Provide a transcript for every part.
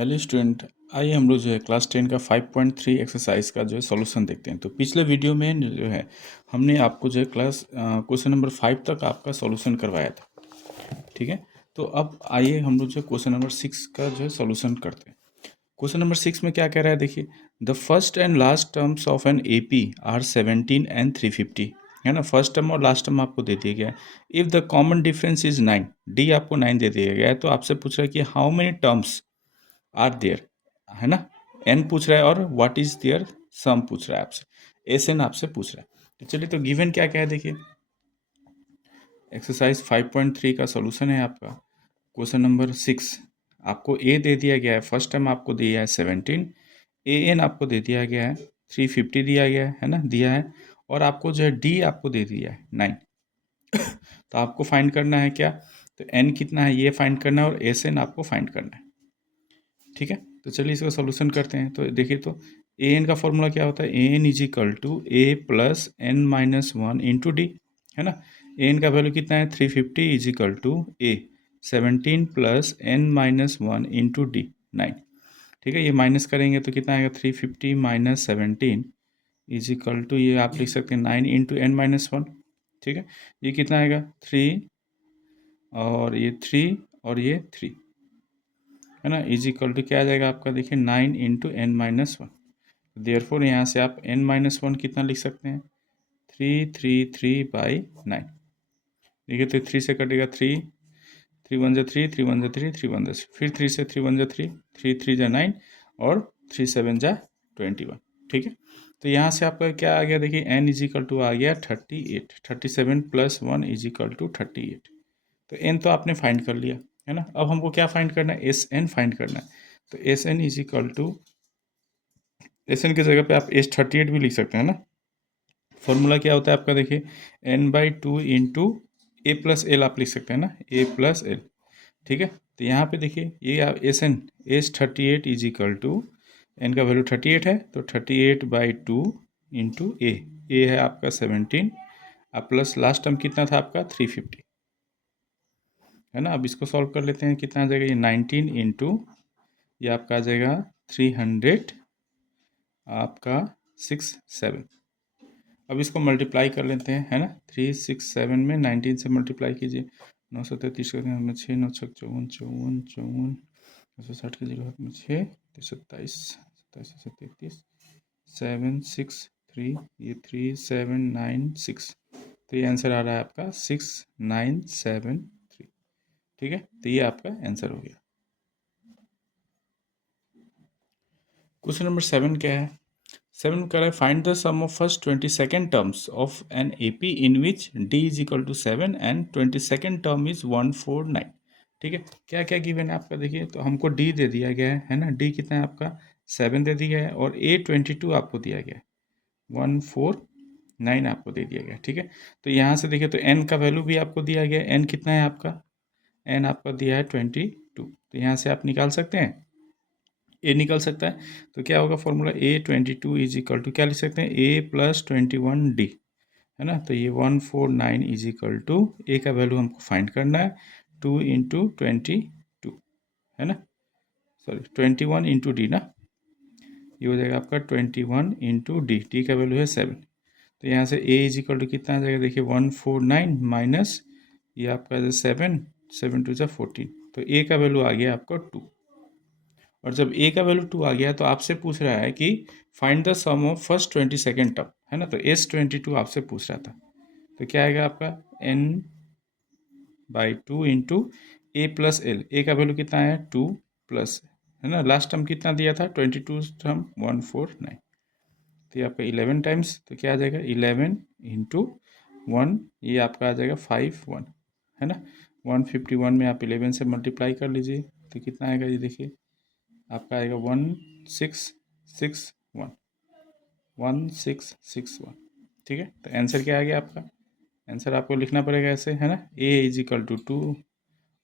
Hello student, आइए हम लोग जो है क्लास 10 का 5.3 एक्सरसाइज का जो है सॉल्यूशन देखते हैं। तो पिछले वीडियो में जो है हमने आपको जो है क्वेश्चन नंबर 5 तक आपका सॉल्यूशन करवाया था। ठीक है, तो अब आइए हम लोग जो है क्वेश्चन नंबर 6 का जो है सॉल्यूशन करते हैं। क्वेश्चन नंबर 6 में क्या कह रहा है, देखिए। The first and last terms of an AP are 17 and 350, है ना। फर्स्ट टर्म और लास्ट टर्म आपको दे दिया गया है। If the common difference is 9, d आपको 9 दे दिया गया है। तो आपसे पूछ रहा है कि how many terms are there, है ना। एन पूछ रहा है और व्हाट इज देयर सम पूछ रहा है आपसे, एस एन आपसे पूछ रहा है। तो चलिए, तो गिवन क्या क्या है देखिए। एक्सरसाइज 5.3 का सॉल्यूशन है आपका। क्वेश्चन नंबर 6 आपको ए दे दिया गया है। फर्स्ट टाइम आपको दिया है 17, ए एन आपको दे दिया गया है 350 दिया गया है ना, दिया है। और आपको जो है डी आपको दे दिया है 9। तो आपको फाइंड करना है क्या, तो एन कितना है ये फाइंड करना है और एस एन आपको फाइंड करना है। ठीक है, तो चलिए इसका सॉल्यूशन करते हैं। तो देखिए, तो ए एन का फॉर्मूला क्या होता है, A N is equal to A plus N minus one into D, है ना। ए एन का वैल्यू कितना है 350 is equal to A 17 plus N minus one into D 9। ठीक है, ये माइनस करेंगे तो कितना आएगा 350 माइनस 17 इज इक्वल टू, ये आप लिख सकते हैं 9 इंटू एन माइनस वन। ठीक है, ये कितना आएगा 3 और ये 3 और ये 3, है ना, इज इक्वल टू क्या आ जाएगा आपका, देखिए 9 into n minus one. Therefore यहाँ से आप एन माइनस वन कितना लिख सकते हैं 333/9। देखिए, तो 3 से कटेगा 3, 3 1 जा 3, 3 1 जा 3, 3 1 जा, फिर 3 से 3 1 जा 3, 3 3 जा 9 और 3 7 जा 21। ठीक है, तो यहाँ से आपका क्या आ गया, देखिए एन इज इक्वल टू आ गया 38, 37 प्लस 1 इज इक्वल टू 38। तो एन तो आपने फाइंड कर लिया, है ना। अब हमको क्या फाइंड करना है, एस एन फाइंड करना है। तो S n is equal to, S n की जगह पे आप एस 38 भी लिख सकते हैं ना। फॉर्मूला क्या होता है आपका, देखिए n/2 into A plus L आप लिख सकते हैं ना, ए प्लस एल। ठीक है, तो यहाँ पे देखिए ये S n S 38 is equal to, n का वैल्यू 38 है तो 38/2 इंटू ए है आपका 17, अब प्लस लास्ट टर्म कितना था आपका 350, है ना। अब इसको सॉल्व कर लेते हैं, कितना आ जाएगा ये 19 इंटू, ये आपका आ जाएगा 300 आपका 6 7। अब इसको मल्टीप्लाई कर लेते हैं, है ना। 367 में 19 से मल्टीप्लाई कीजिए, 933 में 6 9 6 54 54 54, 960 के जीरो हाथ में 6 27 27 से 33 763, ये 3796। तो ये आंसर आ रहा है आपका 6973। ठीक है, तो ये आपका आंसर हो गया। क्वेश्चन नंबर 7 क्या है, 7 कर रहा है find the sum of first 22nd terms of an AP in which d is equal to 7 and 22nd term is 149। ठीक है, क्या क्या गिवन है आपका, देखिए तो हमको डी दे दिया गया है ना। डी कितना है आपका 7 दे दिया है और ए 22 आपको दिया गया है, 149 आपको दे दिया गया है। ठीक है, तो यहाँ से देखिए तो एन का वैल्यू भी आपको दिया गया है। एन कितना है आपका, एन आपका दिया है 22। तो यहाँ से आप निकाल सकते हैं, ए निकल सकता है। तो क्या होगा formula, a 22 is equal to क्या लिख सकते हैं, ए प्लस 21 डी, है ना। तो ये 149 इज इक्वल टू, ए का वैल्यू हमको फाइंड करना है 2 इंटू 22, है ना, सॉरी 21 इंटू डी ना, ये हो जाएगा आपका 21 इंटू डी, डी का वैल्यू है 7। तो यहाँ से ए इज इक्वल टू कितना आ जाएगा, देखिए 149 माइनस ये आपका 7, 7 2 14। तो ए का वैल्यू आ गया आपका 2। और जब ए का वैल्यू 2 आ गया तो आपसे पूछ रहा है कि find the sum of first 22nd term, है ना। तो एस 22 आपसे पूछ रहा था। तो क्या आएगा आपका n/2 into A plus L, ए का वैल्यू कितना है 2 प्लस, है ना, लास्ट टर्म कितना दिया था 22 टर्म 149। तो ये आपका 11 टाइम्स, तो क्या आ जाएगा 11 इंटू 1, ये आपका आ जाएगा 51, है ना। 151 में आप 11 से मल्टीप्लाई कर लीजिए तो कितना आएगा, ये देखिए आपका आएगा 1661, 1661। ठीक है, तो आंसर क्या आ गया आपका, आंसर आपको लिखना पड़ेगा ऐसे, है ना, ए इज इक्वल टू 2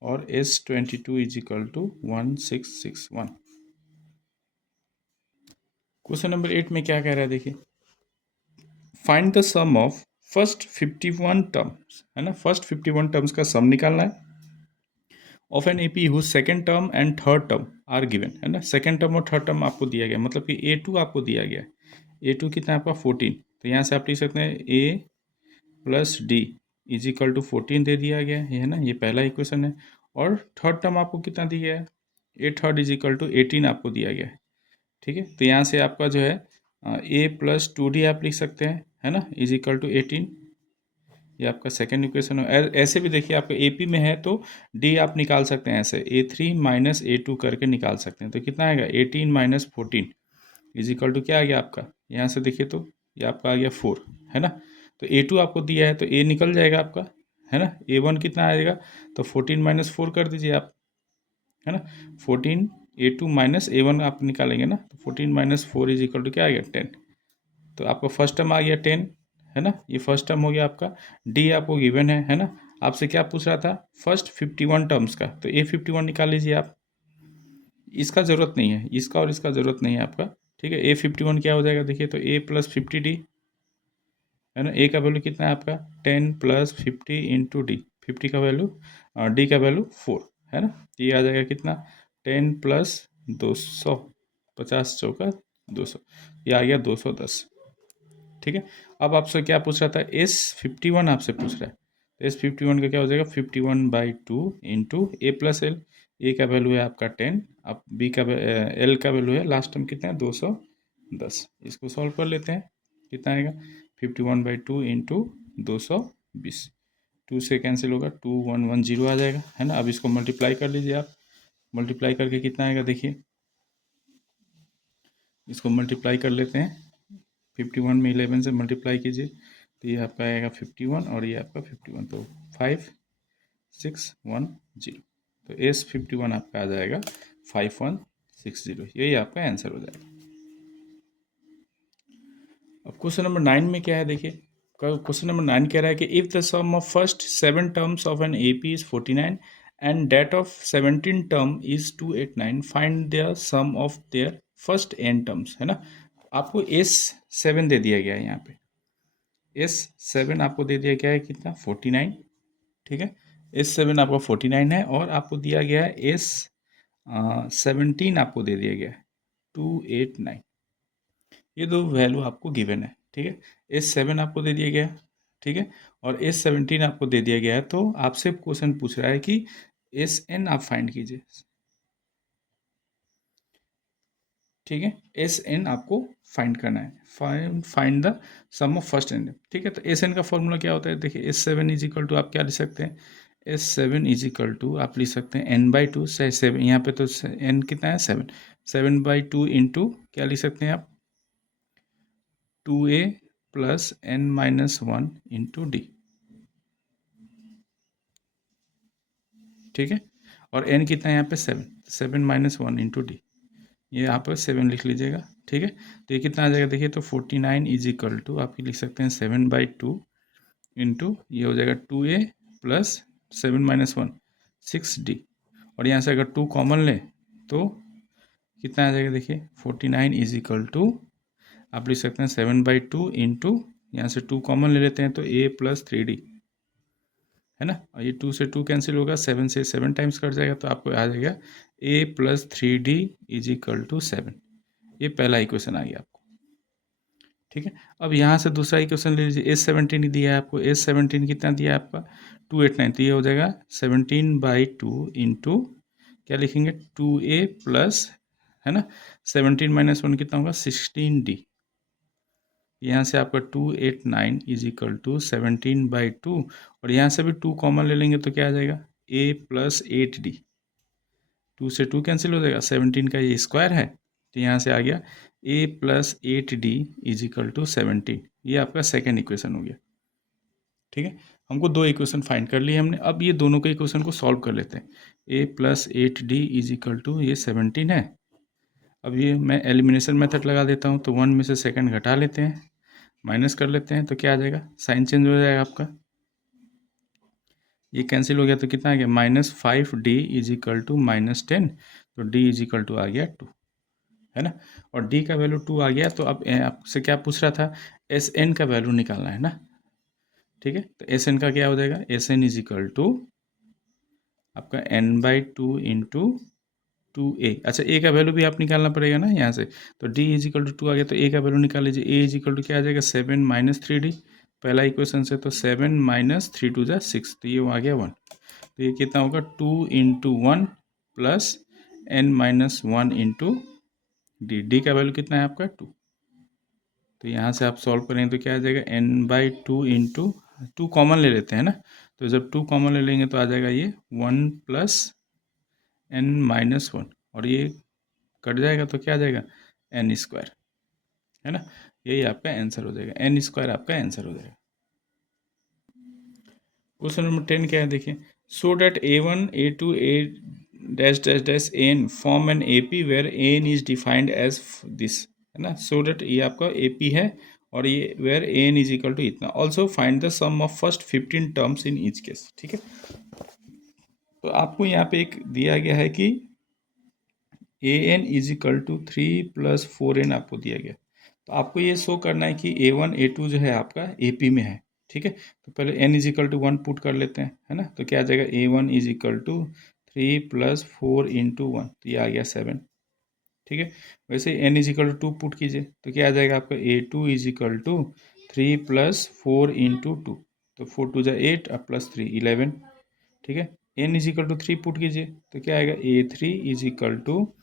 और S 22 is equal to 1661। Question number 8 में क्या कह रहा है, देखिए find the sum of first 51 terms, है ना। फर्स्ट 51 टर्म्स का सम निकालना है of an AP whose second term and third term are given, है ना। सेकेंड टर्म और थर्ड टर्म आपको दिया गया, मतलब कि A2 आपको दिया गया है। A2 कितना है आपका 14, तो यहाँ से आप लिख सकते हैं A plus d is equal to 14 दे दिया गया है, ना, ये पहला इक्वेशन है। और थर्ड टर्म आपको कितना दिया गया है, ए थर्ड इज इक्वल टू 18 आपको दिया गया है, ठीक है। तो यहाँ से आपका जो है A प्लस 2D आप लिख सकते हैं, है ना, इज इक्वल टू 18, ये आपका सेकेंड इक्वेशन है। ऐसे भी देखिए आपका AP में है तो D आप निकाल सकते हैं, ऐसे A3 माइनस A2 करके निकाल सकते हैं। तो कितना आएगा 18 माइनस 14 इज इक्वल टू क्या आ गया आपका, यहाँ से देखिए तो ये आपका आ गया 4, है ना। तो A2 आपको दिया है तो A निकल जाएगा आपका, है ना। A1 कितना आएगा, तो 14 माइनस 4 कर दीजिए आप, है ना। 14 A2 माइनस A1 आप निकालेंगे ना, तो 14 माइनस 4 इज इक्वल टू क्या आ गया 10। तो आपका फर्स्ट टर्म आ गया 10, है ना, ये फर्स्ट टर्म हो गया आपका। D आपको गिवन है ना। आपसे क्या पूछ रहा था, फर्स्ट 51 टर्म्स का, तो A51 निकाल लीजिए आप। इसका ज़रूरत नहीं है, इसका और इसका ज़रूरत नहीं है आपका, ठीक है। A51 क्या हो जाएगा देखिए, तो A प्लस 50D, है ना। A का वैल्यू कितना है आपका 10 प्लस 50 इंटू डी, 50 का वैल्यू D का वैल्यू 4, है ना। ये आ जाएगा कितना 10 प्लस 200, 50 चौका 200, ये आ गया 210, ठीक है। अब आपसे क्या पूछ रहा था, S51 आपसे पूछ रहा है, तो S51 का क्या हो जाएगा 51/2 इंटू ए प्लस एल। ए का वैल्यू है आपका 10, अब बी का L का वैल्यू है लास्ट टाइम कितना है 210। इसको सॉल्व कर लेते हैं, कितना आएगा 51/2 इंटू 220, 2 से कैंसिल होगा 2110 आ जाएगा, है ना। अब इसको मल्टीप्लाई कर लीजिए आप, मल्टीप्लाई करके कितना आएगा देखिए, इसको मल्टीप्लाई कर लेते हैं, 51 में 11 से मल्टीप्लाई कीजिए, तो ये आपका आएगा 51 और ये आपका 51, तो 5610, तो S51 आपका आ जाएगा 5160, यही आपका आंसर हो जाएगा। अब क्वेश्चन नंबर 9 में क्या है देखिए, क्वेश्चन नंबर 9 कह रहा है कि if the sum of first 7 terms of an AP is 49 and that of 17 term is 289, find the sum of their first n terms, है ना। आपको S7 दे दिया गया है, यहाँ पे S7 आपको दे दिया गया है कितना 49, ठीक है। S7 आपका 49 है, और आपको दिया गया है S17 आपको दे दिया गया है 289, ये दो वैल्यू आपको गिवन है, ठीक है। S7 आपको दे दिया गया है, ठीक है, और S17 आपको दे दिया गया है। तो आपसे क्वेश्चन पूछ रहा है कि Sn आप फाइंड कीजिए, ठीक है। Sn आपको फाइंड करना है, find the sum of first n, ठीक है। तो Sn का फॉर्मूला क्या होता है देखिए, S7 इज इक्वल टू आप क्या लिख सकते हैं, S7 इज इक्वल टू आप लिख सकते हैं n/2 से 7, यहाँ पे तो n कितना है 7, 7/2 इंटू क्या लिख सकते हैं आप 2a plus n-1 into D, ठीक है। और n कितना है यहाँ पे 7, 7-1 इंटू डी, ये यहाँ पर 7 लिख लीजिएगा, ठीक है। तो ये कितना आ जाएगा देखिए, तो 49 इज इक्वल टू आप लिख सकते हैं 7/2 इंटू ये हो जाएगा 2a प्लस 7-1 6d, और यहाँ से अगर 2 कॉमन लें तो कितना आ जाएगा देखिए 49 इज इक्वल टू आप लिख सकते हैं 7/2 इंटू यहाँ से 2 कॉमन ले लेते हैं तो a प्लस 3d, है ना। और ये 2 से 2 कैंसिल होगा, 7 से 7 टाइम्स कट जाएगा, तो आपको आ जाएगा a plus 3d is equal to 7, ये पहला इक्वेशन आ गया आपको, ठीक है। अब यहाँ से दूसरा इक्वेशन ले लीजिए, S17 दिया है आपको, S17 कितना दिया है आपका 289, तो ये हो जाएगा 17/2 इंटू क्या लिखेंगे 2a प्लस, है ना, 17-1 कितना होगा 16d, यहाँ से आपका 289 इज इक्वल टू 17/2, और यहाँ से भी 2 कॉमन ले लेंगे तो क्या आ जाएगा a प्लस 8d, 2 से 2 कैंसिल हो जाएगा, 17 का ये स्क्वायर है, तो यहाँ से आ गया a plus 8d is equal to 17, ये आपका सेकेंड इक्वेशन हो गया, ठीक है। हमको 2 इक्वेशन फाइंड कर लिए हमने, अब ये दोनों के इक्वेशन को सॉल्व कर लेते हैं। a plus 8d is equal to ये 17 है, अब ये मैं एलिमिनेशन मेथड लगा देता हूँ, तो 1 में से सेकेंड घटा लेते हैं, माइनस कर लेते हैं, तो क्या आ जाएगा साइन चेंज हो जाएगा आपका, ये कैंसिल हो गया, तो कितना आ गया -5d इज इक्वल टू -10, तो d इज इक्वल टू आ गया 2, है ना। और d का वैल्यू 2 आ गया, तो अब आपसे क्या पूछ रहा था Sn का वैल्यू निकालना है ना, ठीक है। तो Sn का क्या हो जाएगा, Sn इज इक्वल टू आपका n/2 इंटू 2a। अच्छा, a का वैल्यू भी आप निकालना पड़ेगा ना यहाँ से, तो d इजिकल टू 2 आ गया, तो a का वैल्यू निकाल लीजिए। a इजिकल टू क्या आ जाएगा, 7 माइनस 3d, पहला इक्वेशन से, तो 7 माइनस 3 2 जा 6, तो ये आ गया 1। तो ये कितना होगा, 2 into 1 plus n-1 into D का वैल्यू कितना है आपका 2। तो यहाँ से आप सॉल्व करेंगे तो क्या आ जाएगा, n/2 इंटू 2 कॉमन ले लेते हैं ना, तो जब 2 कॉमन ले लेंगे तो आ जाएगा ये 1 प्लस n-1, और ये कट जाएगा तो क्या आ जाएगा, n², है ना। यही आपका आंसर हो जाएगा, n² आपका आंसर हो जाएगा। क्वेश्चन नंबर 10 क्या है देखिए, so that a1 a2 a dash dash dash an form an AP where an is defined as this, है ना। सो डैट ये आपका AP है, और ये where an is equal to इतना। Also find the sum of first 15 terms in each case, ठीक है। तो आपको यहाँ पे एक दिया गया है कि an is equal to 3 + 4n आपको दिया गया, तो आपको ये शो करना है कि a1 a2 जो है आपका AP में है, ठीक है। तो पहले n is equal to 1 put कर लेते हैं, है ना। तो क्या आ जाएगा, a1 is equal to 3 + 4 into 1, तो ये आ गया 7, ठीक है। वैसे n is equal to 2 put कीजिए, तो क्या आ जाएगा आपका a2 is equal to 3 + 4 into 2, तो 4 2 जा 8 और प्लस 3 11, ठीक है। n is equal to 3 put कीजिए, तो क्या आएगा, a3 is equal to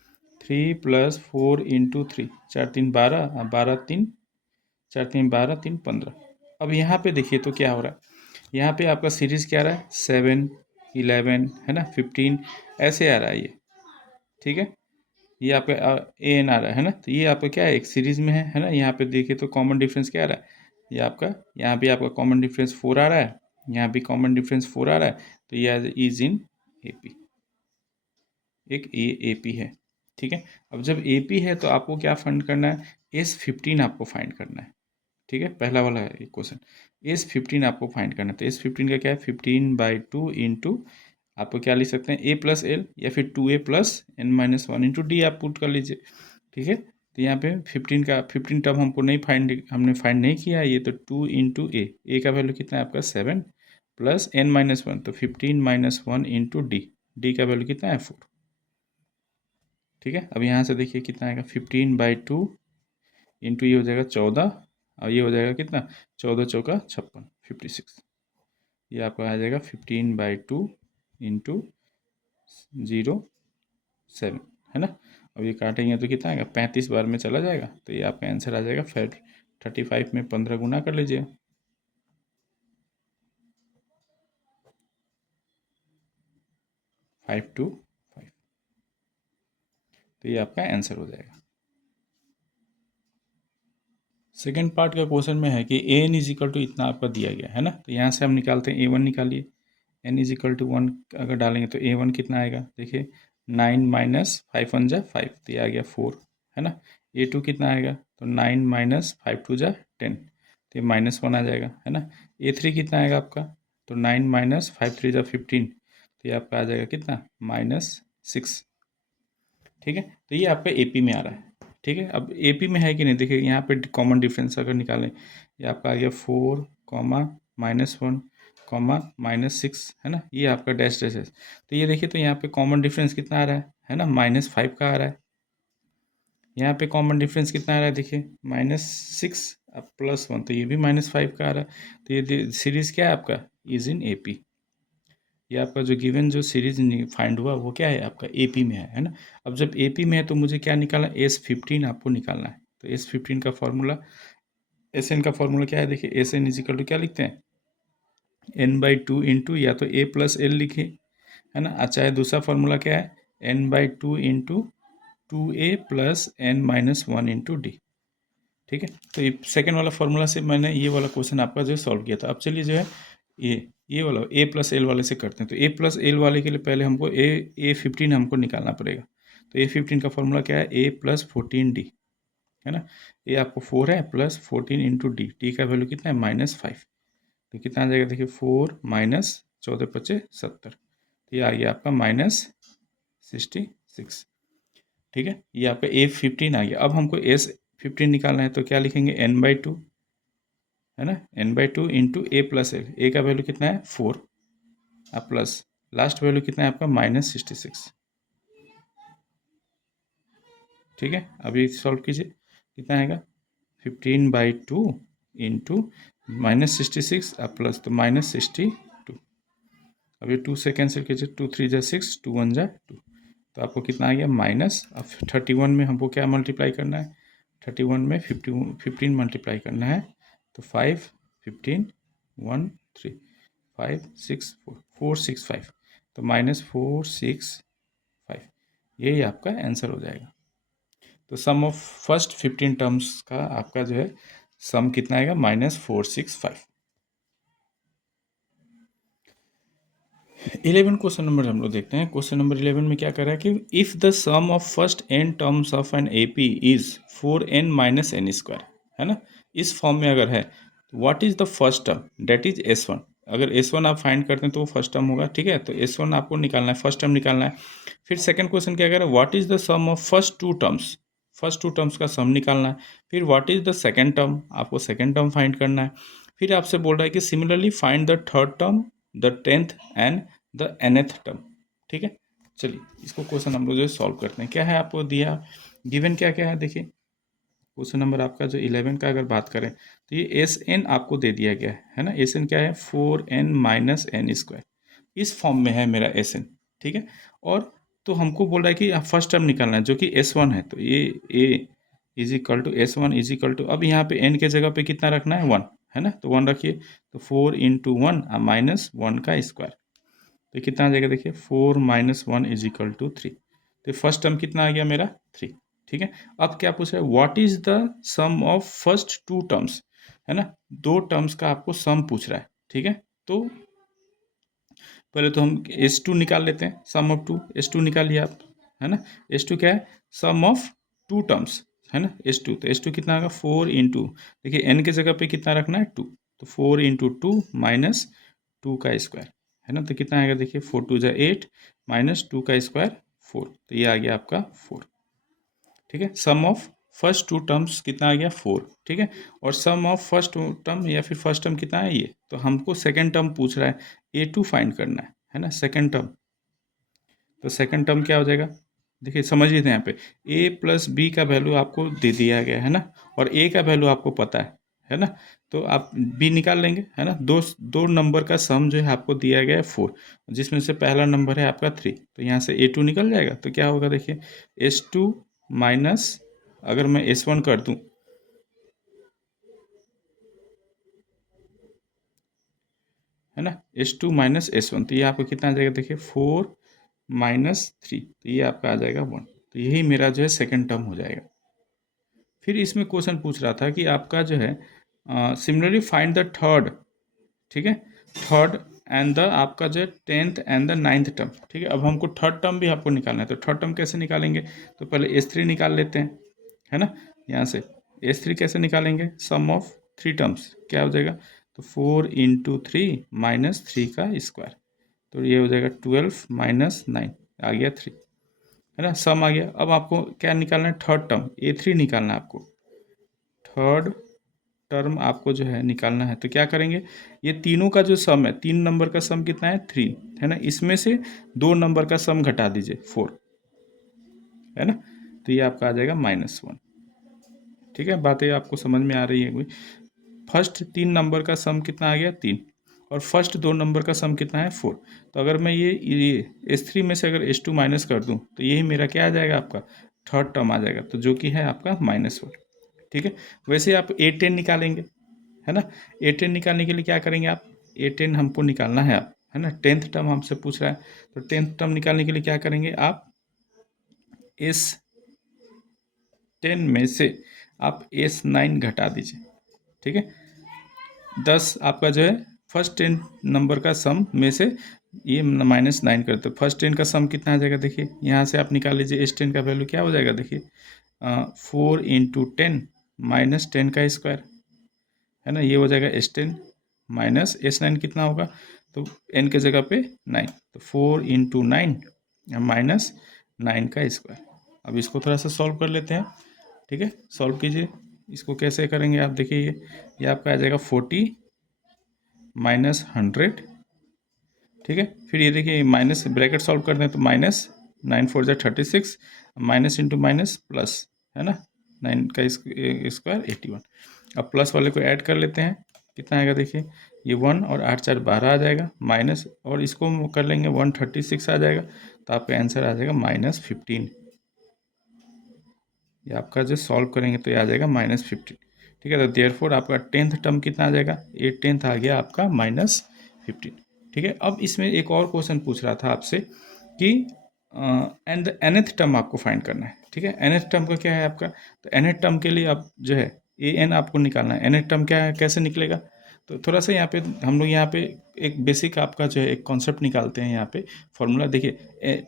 3 + 4 into 3, 4 3 12, 12 3, 4 3 12 3 15। अब यहाँ पे देखिए तो क्या हो रहा है, यहाँ पे आपका सीरीज क्या आ रहा है, 7 11, है ना, 15 ऐसे आ रहा है ये, ठीक है। ये आपका an आ रहा है ना, तो ये आपका क्या है, एक सीरीज में है ना। यहाँ पे देखिए तो कॉमन डिफरेंस क्या आ रहा है, ये आपका यहाँ पे आपका कॉमन डिफरेंस 4 आ रहा है, यहाँ भी कॉमन डिफरेंस 4 आ रहा है, तो ये इज इन AP, एक AP है, ठीक है। अब जब AP है तो आपको क्या फाइंड करना है, S15 आपको फाइंड करना है, ठीक है। पहला वाला है क्वेश्चन, S15 आपको फाइंड करना है। तो S15 का क्या है, 15/2 इंटू, आपको क्या लिख सकते हैं, a + l या फिर 2a + n-1 इंटू डी आप पुट कर लीजिए, ठीक है। तो यहाँ पे 15 टर्म हमको नहीं हमने फाइंड नहीं किया है ये, तो 2 इंटू ए का वैल्यू कितना है आपका 7 प्लस n-1, तो 15-1 इंटू डी का वैल्यू कितना है 4, ठीक है। अब यहाँ से देखिए कितना आएगा, 15/2 इंटू ये हो जाएगा 14, और ये हो जाएगा कितना, 14 चौका 56, 56, ये आपका आ जाएगा 15/2 इंटू 0 7, है ना। अब ये काटेंगे तो कितना आएगा, 35 बार में चला जाएगा, तो ये आपका आंसर आ जाएगा। फिर 35 में 15 गुना कर लीजिए, 5 2 5, तो ये आपका आंसर हो जाएगा। सेकेंड पार्ट का क्वेश्चन में है कि an इज इक्वल टू इतना आपका दिया गया है ना, तो यहाँ से हम निकालते हैं a1 निकालिए, n इज इक्वल टू 1 अगर डालेंगे तो a1 कितना आएगा, देखिए 9 माइनस 5 1 जा 5, तो ये आ गया 4, है ना। a2 कितना आएगा, तो 9 माइनस 5 2 जा 10, तो ये -1 आ जाएगा, है ना। a3 कितना आएगा आपका, तो 9 माइनस 5 3 जा 15, तो ये आपका आ जाएगा कितना, -6, ठीक है। तो ये आपका AP में आ रहा है, ठीक है। अब AP में है कि नहीं, देखिए यहाँ पे कॉमन डिफरेंस अगर निकालें, ये आपका आ गया 4, -1, -6, है ना, ये आपका डैश डैश है। तो ये देखिए तो यहाँ पे कॉमन डिफरेंस कितना आ रहा है ना, -5 का आ रहा है। यहाँ पे कॉमन डिफरेंस कितना आ रहा है, देखिए -6 अब +1, तो ये भी -5 का आ रहा है। तो ये सीरीज क्या है आपका, इज इन AP। ये आपका जो गिवन जो सीरीज फाइंड हुआ वो क्या है आपका AP में है ना। अब जब AP में है तो मुझे क्या निकालना है, S15 आपको निकालना है। तो S15 का फॉर्मूला, SN का फॉर्मूला क्या है, देखिए SN इज इक्वल टू क्या लिखते हैं, n/2 इंटू, या तो a + l लिखे, है ना। अच्छा है, दूसरा फॉर्मूला क्या है, n/2 into 2a + n-1 into D, ठीक है। तो ये सेकेंड वाला फॉर्मूला से मैंने ये वाला क्वेश्चन आपका जो सॉल्व किया था। अब चलिए जो है ये वाला a + l वाले से करते हैं। तो a + l वाले के लिए पहले हमको a15 हमको निकालना पड़ेगा। तो a15 का फॉर्मूला क्या है, a + 14d, है ना। ये आपको 4 है प्लस 14 इंटू डी का वैल्यू कितना है, -5, तो कितना आ जाएगा, देखिए 4 - 14 × 5 = 70, तो ये आ गया आपका -66, ठीक है। ये आपका A15 आ गया। अब हमको S15 निकालना है, तो क्या लिखेंगे, n/2, है ना, n/2 into a + l, a का वैल्यू कितना है 4, अब प्लस लास्ट वैल्यू कितना है आपका -66। ठीक है, अभी सॉल्व कीजिए, कितना आएगा 15/2 इंटू -66 प्लस तो -62। अब ये 2 से कैंसिल कीजिए, 2 3 जा 6, 2 1 जा 2, तो आपको कितना आ गया माइनस। अब 31 में हमको क्या मल्टीप्लाई करना है, 31 में 15 मल्टीप्लाई करना है, तो 5 15 1 3 5 6 4 4 6 5, तो -465, यही आपका आंसर हो जाएगा। तो सम ऑफ फर्स्ट 15 टर्म्स का आपका जो है सम कितना आएगा -465। 11 क्वेश्चन नंबर हम लोग देखते हैं। क्वेश्चन नंबर 11 में क्या कर रहा है कि if the sum of first n terms of an AP is 4n minus n square, है ना, इस फॉर्म में अगर है, what is the first term that is S1। अगर S1 आप फाइंड करते हैं तो वो फर्स्ट टर्म होगा, ठीक है, तो S1 आपको निकालना है, फर्स्ट टर्म निकालना है। फिर सेकंड क्वेश्चन क्या कर रहा है, what is the sum of first two terms, first two terms का सम निकालना है। फिर what is the second term, आपको सेकंड टर्म फाइंड करना है। फिर आपसे बोल रहा है कि similarly find the third term, the 10th and the nth term. ठीक है, चलिए इसको क्वेश्चन हम लोग जो सॉल्व करते हैं। क्या है आपको दिया, गिवन क्या क्या है, देखिए क्वेश्चन नंबर आपका जो 11 का अगर बात करें तो ये एस एन आपको दे दिया गया है ना। एस एन क्या है 4n माइनस एन स्क्वायर, इस फॉर्म में है मेरा एस एन। ठीक है, और तो हमको बोल रहा है कि आप फर्स्ट टर्म निकालना है जो कि S1 है, तो ये A is equal to S1 is equal to, अब यहाँ पे n के जगह पे कितना रखना है 1, है ना, तो 1 रखिए, तो 4 इंटू 1 माइनस 1 का स्क्वायर, तो कितना आ जाएगा देखिए 4 माइनस 1 इज इक्वल टू 3, तो फर्स्ट टर्म कितना आ गया मेरा 3। ठीक है, अब क्या पूछ रहा है, what is the sum of first two terms, है ना, दो टर्म्स का आपको सम पूछ रहा है। ठीक है, तो पहले तो हम S2 निकाल लेते हैं, सम ऑफ टू, S2 निकालिए आप, है ना, S2 क्या है सम ऑफ टू टर्म्स, है ना, S2, तो S2 कितना होगा 4 इंटू, देखिए n के जगह पे कितना रखना है 2, तो 4 इंटू 2 माइनस 2 का स्क्वायर, है ना, तो कितना आएगा देखिए 4 2 जा 8 माइनस 2 का स्क्वायर 4, तो ये आ गया आपका 4। ठीक है, सम ऑफ फर्स्ट टू टर्म्स कितना आ गया 4। ठीक है, और सम ऑफ फर्स्ट टर्म या फिर फर्स्ट टर्म कितना है ये, तो हमको सेकंड टर्म पूछ रहा है A2 फाइंड करना है ना, सेकंड टर्म, तो सेकंड टर्म क्या हो जाएगा, देखिए समझिए यहाँ पे a प्लस बी का वैल्यू आपको दे दिया गया है ना, और a का वैल्यू आपको पता है ना, तो आप b निकाल लेंगे, है ना, दो दो नंबर का सम जो है आपको दिया गया है 4, जिसमें से पहला नंबर है आपका 3, तो यहाँ से A2 निकल जाएगा, तो क्या होगा देखिए S2 माइनस, अगर मैं S1 कर दूँ, है ना, S2 माइनस S1, तो ये आपको कितना आ जाएगा देखिए 4 माइनस 3, तो ये आपका आ जाएगा 1, तो यही मेरा जो है सेकंड टर्म हो जाएगा। फिर इसमें क्वेश्चन पूछ रहा था कि आपका जो है सिमिलरली फाइंड द थर्ड, ठीक है, थर्ड एंड द आपका जो है 10th and the 9th term. ठीक है, अब हमको थर्ड टर्म भी आपको निकालना है, तो थर्ड टर्म कैसे निकालेंगे, तो पहले S3 निकाल लेते हैं, है ना, यहाँ से S3 कैसे निकालेंगे, सम ऑफ 3 टर्म्स क्या हो जाएगा, तो 4 इंटू 3 माइनस 3 का स्क्वायर, तो ये हो जाएगा 12 माइनस 9, आ गया 3, है ना, सम आ गया। अब आपको क्या निकालना है, थर्ड टर्म A3 निकालना है आपको, थर्ड टर्म आपको जो है निकालना है, तो क्या करेंगे, ये तीनों का जो सम है, 3 नंबर का सम कितना है 3, है ना, इसमें से 2 नंबर का सम घटा दीजिए 4, है ना, तो ये आपका आ जाएगा -1। ठीक है, बातें आपको समझ में आ रही है कोई, फर्स्ट 3 नंबर का सम कितना आ गया 3, और फर्स्ट 2 नंबर का सम कितना है 4, तो अगर मैं ये S3 में से अगर S2 माइनस कर दूं तो यही मेरा क्या आ जाएगा आपका थर्ड टर्म आ जाएगा, तो जो कि है आपका -1। ठीक है, वैसे आप A10 निकालेंगे, है ना, A10 निकालने के लिए क्या करेंगे आप, A10 हमको निकालना है आप, है ना, 10th टर्म हमसे पूछ रहा है, तो 10th टर्म निकालने के लिए क्या करेंगे आप, S10 में से आप S9 घटा दीजिए। ठीक है, 10 आपका जो है फर्स्ट 10 नंबर का सम में से ये -9 करते, फर्स्ट 10 का सम कितना आ जाएगा देखिए, यहाँ से आप निकाल लीजिए S10 का वैल्यू क्या हो जाएगा देखिए 4 इंटू 10 माइनस 10 का स्क्वायर, है ना, ये हो जाएगा S10 माइनस S9 कितना होगा, तो n के जगह पे 9, तो 4 इंटू 9 माइनस 9 का स्क्वायर। अब इसको थोड़ा सा सॉल्व कर लेते हैं। ठीक है, सॉल्व कीजिए, इसको कैसे करेंगे आप देखिए, ये आपका आ जाएगा 40 माइनस 100 ठीक है। फिर ये देखिए माइनस ब्रैकेट सॉल्व करते हैं तो minus 9×4 = 36, minus into minus plus, है ना, 9 का स्क्वायर 81। अब प्लस वाले को ऐड कर लेते हैं, कितना आएगा देखिए, ये 1 और 8×4 = 12 आ जाएगा, माइनस और इसको कर लेंगे 136 आ जाएगा, तो आपका आंसर आ जाएगा -15। ये आपका जो सॉल्व करेंगे तो ये आ जाएगा -15। ठीक है, तो देयरफॉर आपका 10th टर्म कितना आ जाएगा, 8/10 आ गया आपका -15। ठीक है, अब इसमें एक और क्वेश्चन पूछ रहा था आपसे कि एंड द nth टर्म आपको फाइंड करना है। ठीक है, nth टर्म का क्या है आपका, तो nth टर्म के लिए आप जो है an आपको निकालना है। nth टर्म क्या है, कैसे निकलेगा, तो थोड़ा सा यहाँ पे हम लोग यहाँ पे एक बेसिक आपका जो है एक कॉन्सेप्ट निकालते हैं। यहाँ पे फॉर्मूला देखिए,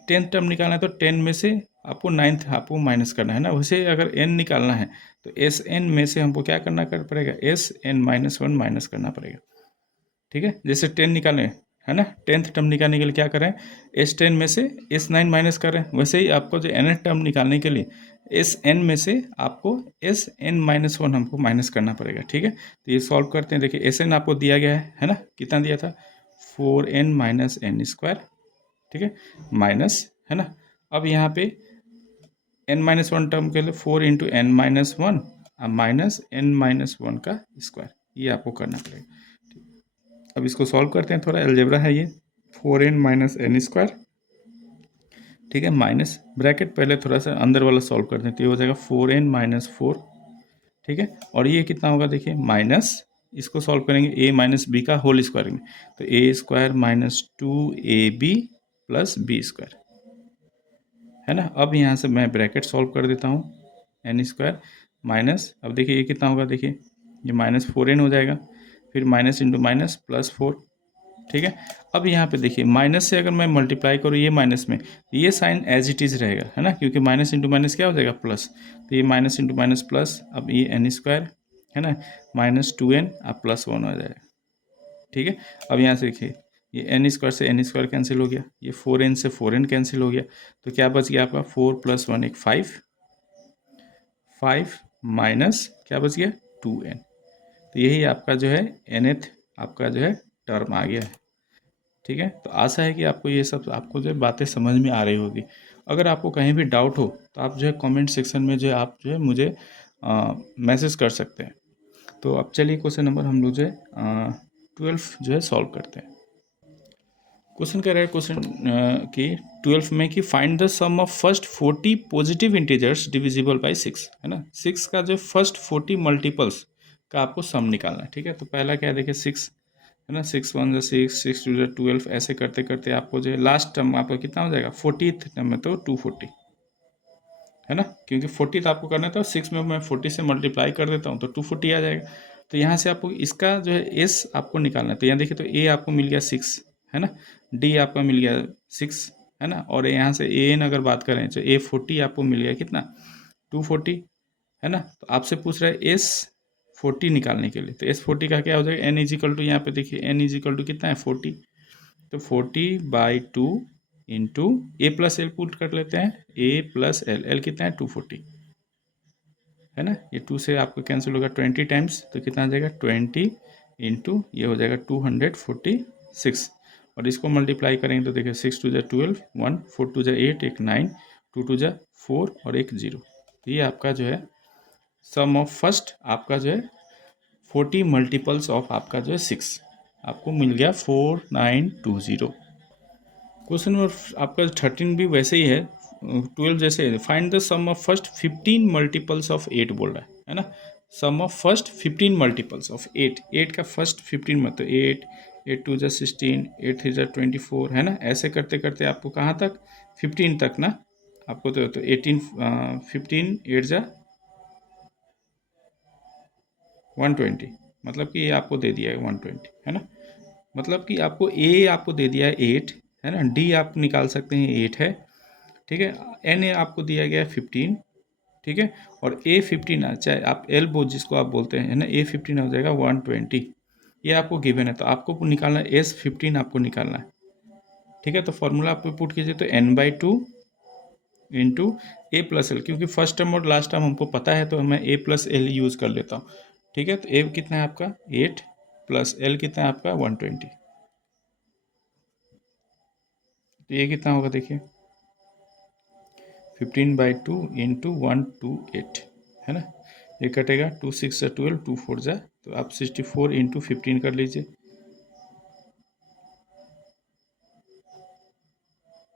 10th टर्म निकालना है तो 10 में से आपको 9th आपको माइनस करना है ना। वैसे अगर n निकालना है तो एस एन में से हमको क्या करना कर पड़ेगा, SN-1 माइनस करना पड़ेगा। ठीक है, जैसे 10 निकालें, है ना, 10th टर्म निकालने के लिए क्या करें, S10 में से S9 माइनस कर रहे हैं, वैसे ही आपको जो nth टर्म निकालने के लिए Sn में से आपको SN-1 हमको माइनस करना पड़ेगा। ठीक है, तो ये सॉल्व करते हैं। देखिए Sn आपको दिया गया है ना, कितना दिया था, 4n-n²। ठीक है, माइनस, है ना, अब यहाँ पे n-1 टर्म के लिए 4 × n-1 माइनस n-1 का स्क्वायर, ये आपको करना पड़ेगा। अब इसको सॉल्व करते हैं, थोड़ा अलजेब्रा है ये, 4n-n²। ठीक है, माइनस ब्रैकेट पहले थोड़ा सा अंदर वाला सॉल्व करते हैं तो ये हो जाएगा 4n-4। ठीक है, और ये कितना होगा देखिए, माइनस, इसको सॉल्व करेंगे a-b का होल स्क्वायर में, तो a² - 2ab + b², है ना। अब यहाँ से मैं ब्रैकेट सॉल्व कर देता हूँ, n² माइनस, अब देखिए ये कितना होगा, देखिए ये -4n हो जाएगा, फिर माइनस इंटू माइनस +4। ठीक है, अब यहाँ पे देखिए माइनस से अगर मैं मल्टीप्लाई करूँ ये माइनस में, ये साइन एज इट इज़ रहेगा, है ना, क्योंकि माइनस इंटू माइनस क्या हो जाएगा, प्लस, तो ये माइनस इंटू माइनस प्लस, अब ये n², है ना, -2n अब +1 हो जाएगा। ठीक है, अब यहाँ से देखिए ये n² से n² कैंसिल हो गया, ये 4n से 4n कैंसिल हो गया, तो क्या बच गया आपका, 4 + 1 = 5 माइनस क्या बच गया, 2n। तो यही आपका जो है nth आपका जो है टर्म आ गया है। ठीक है, तो आशा है कि आपको ये सब आपको जो है बातें समझ में आ रही होगी। अगर आपको कहीं भी डाउट हो तो आप जो है कमेंट सेक्शन में जो है आप जो है मुझे मैसेज कर सकते हैं। तो अब चलिए क्वेश्चन नंबर हम लोग जो है 12 जो है सॉल्व करते हैं। क्वेश्चन कह रहा है, क्वेश्चन कि 12 में कि find the sum of first 40 positive integers divisible by 6, है ना। 6 का जो फर्स्ट 40 मल्टीपल्स का आपको सम निकालना है। ठीक है, तो पहला क्या है देखिए 6, है ना, 6×1 = 6, 6×2 = 12, ऐसे करते करते आपको जो है लास्ट टर्म आपका कितना हो जाएगा, 40th टर्म में तो 240, है ना, क्योंकि 40th आपको करना था, 6 में मैं 40 से मल्टीप्लाई कर देता हूँ तो 240 आ जाएगा। तो यहाँ से आपको इसका जो है एस आपको निकालना है। तो यहाँ देखिए, तो ए आपको मिल गया 6, है ना, डी आपका मिल गया 6, है ना, और यहाँ से ए एन अगर बात करें तो A40 आपको मिल गया कितना, 240, है ना। तो आपसे पूछ रहा है S40 निकालने के लिए, तो S40 का क्या हो जाएगा, n यहाँ पे देखिए n कितना है, 40, तो 40/2 into A plus L put कर लेते हैं, a + l, l कितना है 240, है ना, ये 2 से आपको कैंसिल होगा 20 टाइम्स, तो कितना आ जाएगा 20 इंटू ये हो जाएगा 246, और इसको मल्टीप्लाई करेंगे तो देखिए 6×2 = 12, 1 4×2 = 8, एक 9, 2×2 = 4 और एक 0। तो ये आपका जो है सम ऑफ फर्स्ट आपका जो है 40 मल्टीपल्स ऑफ आपका जो है 6 आपको मिल गया 4920। क्वेश्चन नंबर आपका 13 भी वैसे ही है, 12 जैसे है, find the sum of first 15 multiples of 8 बोल रहा है ना। Sum of first 15 multiples of 8, 8 का फर्स्ट 15 में, तो 8, 8×2 = 16, 8×3 = 24, है ना, ऐसे करते करते आपको कहाँ तक, 15 तक ना, आपको तो 18 15 8 = 120, मतलब कि ये आपको दे दिया है 120, है ना, मतलब कि आपको ए आपको दे दिया है 8, है ना, डी आप निकाल सकते हैं 8 है, ठीक है, एन ए आपको दिया गया है 15, ठीक है, और A15 चाहे आप एल बो जिसको आप बोलते हैं, है ना, A15 हो जाएगा 120, ये आपको गिवन है, तो आपको निकालना है S15 आपको निकालना है। ठीक है, तो फॉर्मूला आप पुट कीजिए, तो n/2 into A plus L, क्योंकि फर्स्ट टर्म और लास्ट टर्म हमको पता है तो मैं a + l यूज़ कर लेता हूँ। ठीक है, तो ए कितना है आपका 8 + l कितना है आपका 120, तो ये कितना होगा देखिए, 15/2 इंटू 128 है ना, ये कटेगा 2 6 जा 12, 2 4 जा, तो आप 64 इंटू 15 कर लीजिए,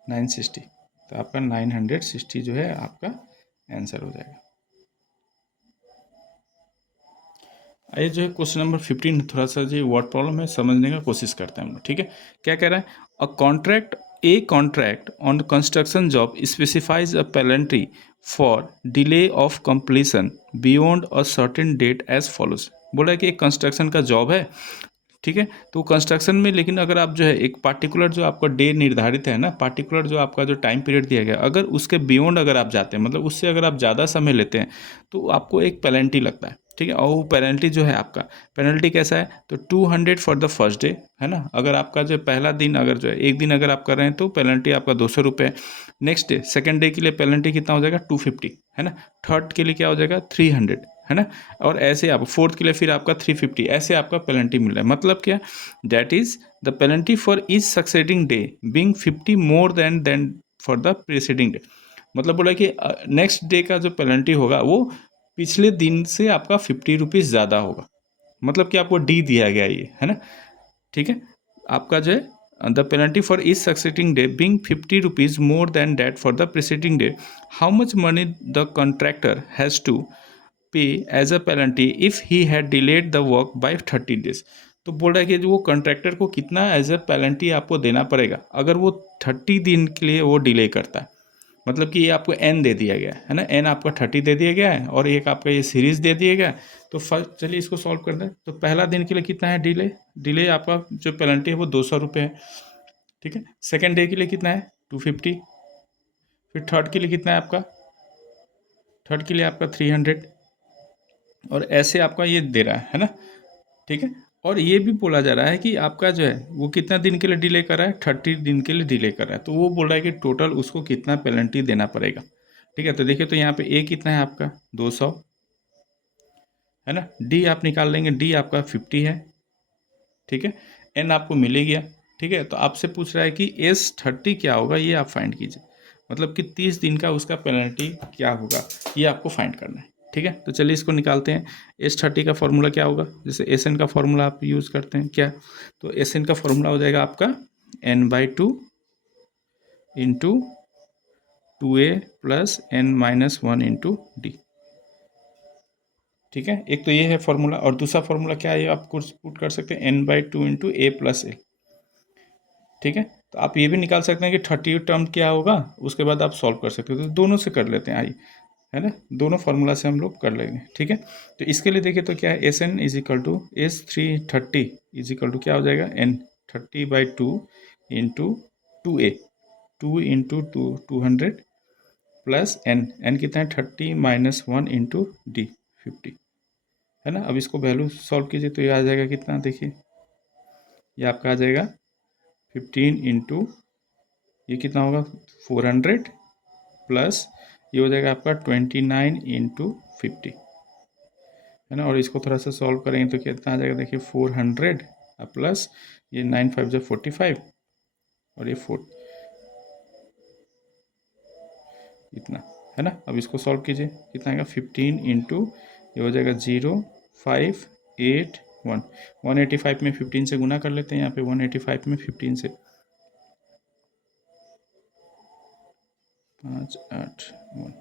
960। तो आपका 960 जो है आपका आंसर हो जाएगा। आइए जो है क्वेश्चन नंबर 15 थोड़ा सा जो वर्ड प्रॉब्लम है समझने का कोशिश करते हैं हम लोग, ठीक है। क्या कह रहा है, a contract on construction job specifies a penalty for delay of completion beyond a certain date as follows. बोला है कि एक कंस्ट्रक्शन का जॉब है, ठीक है। तो कंस्ट्रक्शन में लेकिन अगर आप जो है एक पार्टिकुलर जो आपका डे निर्धारित है ना, पार्टिकुलर जो आपका जो टाइम पीरियड दिया गया, अगर उसके बियॉन्ड अगर आप जाते हैं, मतलब उससे अगर आप ज़्यादा समय लेते हैं तो आपको एक पेनल्टी लगता है, ठीक है। और वो पेनल्टी जो है आपका पेनल्टी कैसा है, तो 200 फॉर द फर्स्ट डे है ना। अगर आपका जो पहला दिन अगर जो है एक दिन अगर आप कर रहे हैं तो पेनल्टी आपका 200 रुपये। नेक्स्ट डे सेकेंड डे के लिए पेनल्टी कितना हो जाएगा, 250 है ना। थर्ड के लिए क्या हो जाएगा, 300 है ना। और ऐसे आप फोर्थ के लिए फिर आपका 350, ऐसे आपका पेनल्टी मिल रहा है। मतलब क्या, that is the penalty for each succeeding day being 50 more than for the preceding day. मतलब बोला कि नेक्स्ट डे का जो पेनल्टी होगा वो पिछले दिन से आपका 50 रुपीज़ ज़्यादा होगा। मतलब कि आपको डी दिया गया ये है ना, ठीक है। आपका जो है the penalty for each succeeding day being 50 rupees more than that for the preceding day, how much money the contractor has to pay as a penalty if he had delayed the work by 30 days. तो बोल रहा है कि जो वो contractor को कितना as a penalty आपको देना पड़ेगा अगर वो 30 दिन के लिए वो डिले करता है। मतलब कि ये आपको एन दे दिया गया है ना, एन आपका 30 दे दिया गया है और एक आपका ये सीरीज दे दिया गया है। तो फर्स्ट चलिए इसको सॉल्व करते हैं। तो पहला दिन के लिए कितना है डिले, डिले आपका जो पेनल्टी है वो 200 रुपये है, ठीक है। सेकेंड डे के लिए कितना है 250, फिर थर्ड के लिए कितना है आपका, थर्ड के लिए आपका 300, और ऐसे आपका ये दे रहा है ना, ठीक है। और ये भी बोला जा रहा है कि आपका जो है वो कितना दिन के लिए डिले कर रहा है, 30 दिन के लिए डिले कर रहा है। तो वो बोल रहा है कि टोटल उसको कितना पेनल्टी देना पड़ेगा, ठीक है। तो देखिए तो यहाँ पे ए कितना है आपका 200 है ना, डी आप निकाल लेंगे, डी आपका 50 है, ठीक है। एन आपको मिल ही गया, ठीक है। तो आपसे पूछ रहा है कि S30 क्या होगा, ये आप फाइंड कीजिए। मतलब कि 30 दिन का उसका पेनल्टी क्या होगा ये आपको फाइंड करना है, ठीक है। तो चलिए इसको निकालते हैं। S30 का फॉर्मूला क्या होगा, जैसे SN का फॉर्मूला आप यूज़ करते हैं क्या, तो SN का फॉर्मूला हो जाएगा आपका N/2 into 2A plus N-1 into D, ठीक है। एक तो ये है फॉर्मूला, और दूसरा फॉर्मूला क्या है, ये आप पुट कर सकते हैं N/2 इंटू A प्लस ए, ठीक है। तो आप ये भी निकाल सकते हैं कि 30 टर्म क्या होगा, उसके बाद आप सॉल्व कर सकते हो। तो दोनों से कर लेते हैं, आइए है ना, दोनों फार्मूला से हम लोग कर लेंगे, ठीक है। तो इसके लिए देखिए तो क्या है, SN is equal to S330 is equal to क्या हो जाएगा, N30/2 into 2A, 2 into 200 plus N कितना है 30-1 इंटू डी 50 है ना। अब इसको वैल्यू सॉल्व कीजिए तो ये आ जाएगा कितना, देखिए ये आपका आ जाएगा 15 इंटू ये कितना होगा 400 प्लस ये हो जाएगा आपका 29 इंटू 50 है ना। और इसको थोड़ा सा सॉल्व करेंगे तो कितना आ जाएगा, देखिए 400 प्लस ये 9 5 जो 45 और ये 4 इतना है ना। अब इसको सॉल्व कीजिए कितना आएगा 15 इंटू ये हो जाएगा 0,581 185 में 15 से गुना कर लेते हैं, यहाँ पे 185 में 15 से 5 8 1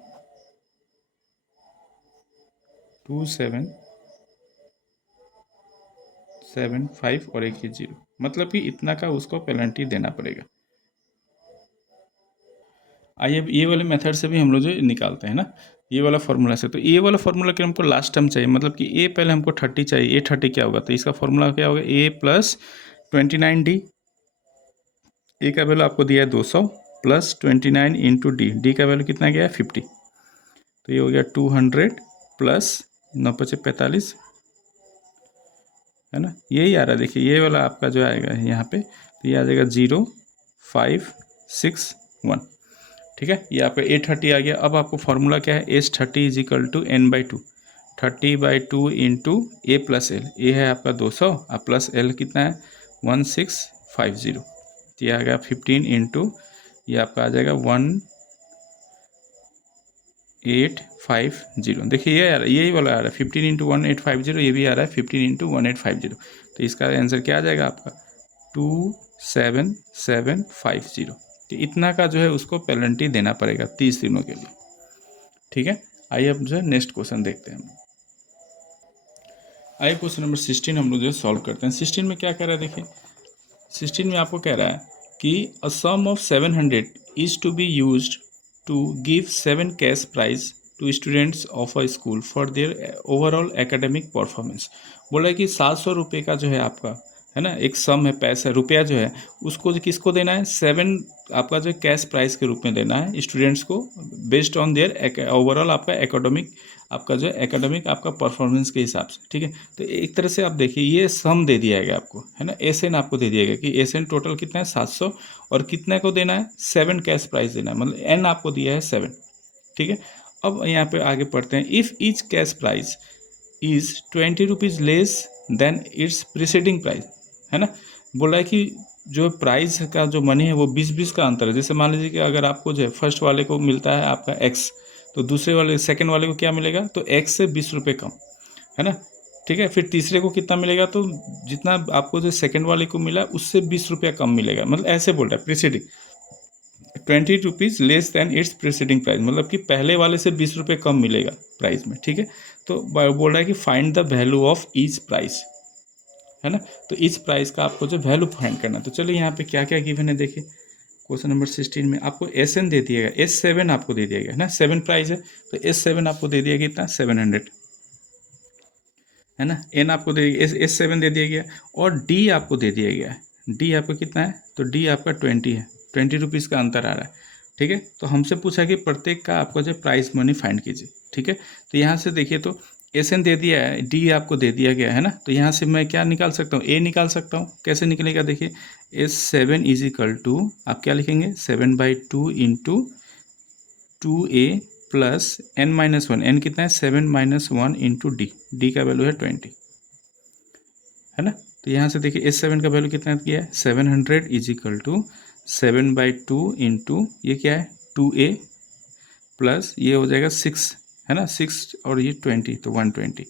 2775 और एक ही 0, मतलब कि इतना का उसको पेनल्टी देना पड़ेगा। आइए ये वाले मेथड से भी हम लोग जो निकालते हैं ना, ये वाला फॉर्मूला से। तो ये वाला फॉर्मूला के हमको लास्ट टर्म चाहिए, मतलब कि ए पहले हमको 30 चाहिए, ए 30 क्या होगा, तो इसका फॉर्मूला क्या होगा, ए प्लस 29D, ए का वैल्यू आपको दिया है 200 प्लस 29 इंटू डी, डी का वैल्यू कितना गया है 50, तो ये हो गया 200 प्लस 9×5 = 45 है ना। यही आ रहा है, देखिए ये वाला आपका जो आएगा यहाँ पे, तो ये आ जाएगा 0,561, ठीक है। ये आपका A30 आ गया। अब आपको फॉर्मूला क्या है, S30 is equal to N/2, 30/2 into A plus L, A है आपका 200 और प्लस एल कितना है 1650, तो ये आ गया 15 इंटू ये आपका आ जाएगा 1850। देखिए ये आ रहा है, यही वाला आ रहा है 15 इंटू 1850, ये भी आ रहा है 15 इंटू 1850। तो इसका आंसर क्या आ जाएगा आपका 27750। तो इतना का जो है उसको पेनल्टी देना पड़ेगा 30 दिनों के लिए। ठीक है, आइए अब जो है नेक्स्ट क्वेश्चन देखते हैं। आइए क्वेश्चन नंबर 16 हम लोग जो है सॉल्व करते हैं। 16 में क्या कह रहा है, देखिए 16 में आपको कह रहा है कि a sum of 700 is to be used to give 7 cash prize to students of a school for their overall academic performance. बोला है कि 700 रुपये का जो है आपका, है ना, एक सम है, पैसा रुपया जो है उसको किसको देना है, 7 आपका जो कैश प्राइस के रूप में देना है स्टूडेंट्स को, बेस्ड ऑन देयर ओवरऑल आपका एकेडमिक, आपका जो एकेडमिक आपका परफॉर्मेंस के हिसाब से। ठीक है, तो एक तरह से आप देखिए ये सम दे दिया गया आपको, है ना, एसएन आपको दे दिया गया कि एसएन टोटल कितना है 700, और कितने को देना है 7 कैश प्राइस देना है, मतलब एन आपको दिया है 7। ठीक है, अब यहाँ पे आगे पढ़ते हैं। If each cash price is 20 rupees less than it's preceding price, है ना, बोला है कि जो प्राइस का जो मनी है वो 20-20 का अंतर है। जैसे मान लीजिए कि अगर आपको जो है फर्स्ट वाले को मिलता है आपका एक्स, तो दूसरे वाले सेकंड वाले को क्या मिलेगा, तो एक्स से 20 रुपये कम, है ना। ठीक है, फिर तीसरे को कितना मिलेगा, तो जितना आपको जो सेकंड वाले को मिला उससे 20 रुपया कम मिलेगा, मतलब ऐसे बोल रहा है preceding 20 rupees less than it's preceding price, मतलब कि पहले वाले से 20 रुपये कम मिलेगा प्राइस में। ठीक है, तो बोल रहा है कि find the value of each price, है ना, तो इस प्राइस का आपको जो वैल्यू फाइंड करना। तो चलिए यहाँ पे क्या क्या गिवन है देखिए। क्वेश्चन नंबर 16 में आपको एस एन दे दिया गया, S7 आपको दे दिया गया, है ना, 7 प्राइस है, तो S7 आपको दे दिया गया कितना 700, है ना, एन आपको दे दिया S7 दे दिया गया, और डी आपको दे दिया गया है। डी आपका कितना है, तो डी आपका 20 है, 20 रुपीज़ का अंतर आ रहा है। ठीक है, तो हमसे पूछा कि प्रत्येक का आपको जो प्राइस मनी फाइंड कीजिए। ठीक है, तो यहाँ से देखिए तो एस एन दे दिया है, डी आपको दे दिया गया है ना, तो यहाँ से मैं क्या निकाल सकता हूँ, ए निकाल सकता हूँ। कैसे निकलेगा देखिए, S7 इज इक्वल टू आप क्या लिखेंगे 7/2 into 2a plus n-1, n कितना है 7-1 इंटू डी, डी का वैल्यू है 20, है ना। तो यहाँ से देखिए S7 का वैल्यू कितना किया है 700 इज इक्वल टू 7/2 इंटू ये क्या है 2a प्लस ये हो जाएगा 6, है ना, 6 और ये 20, तो 120,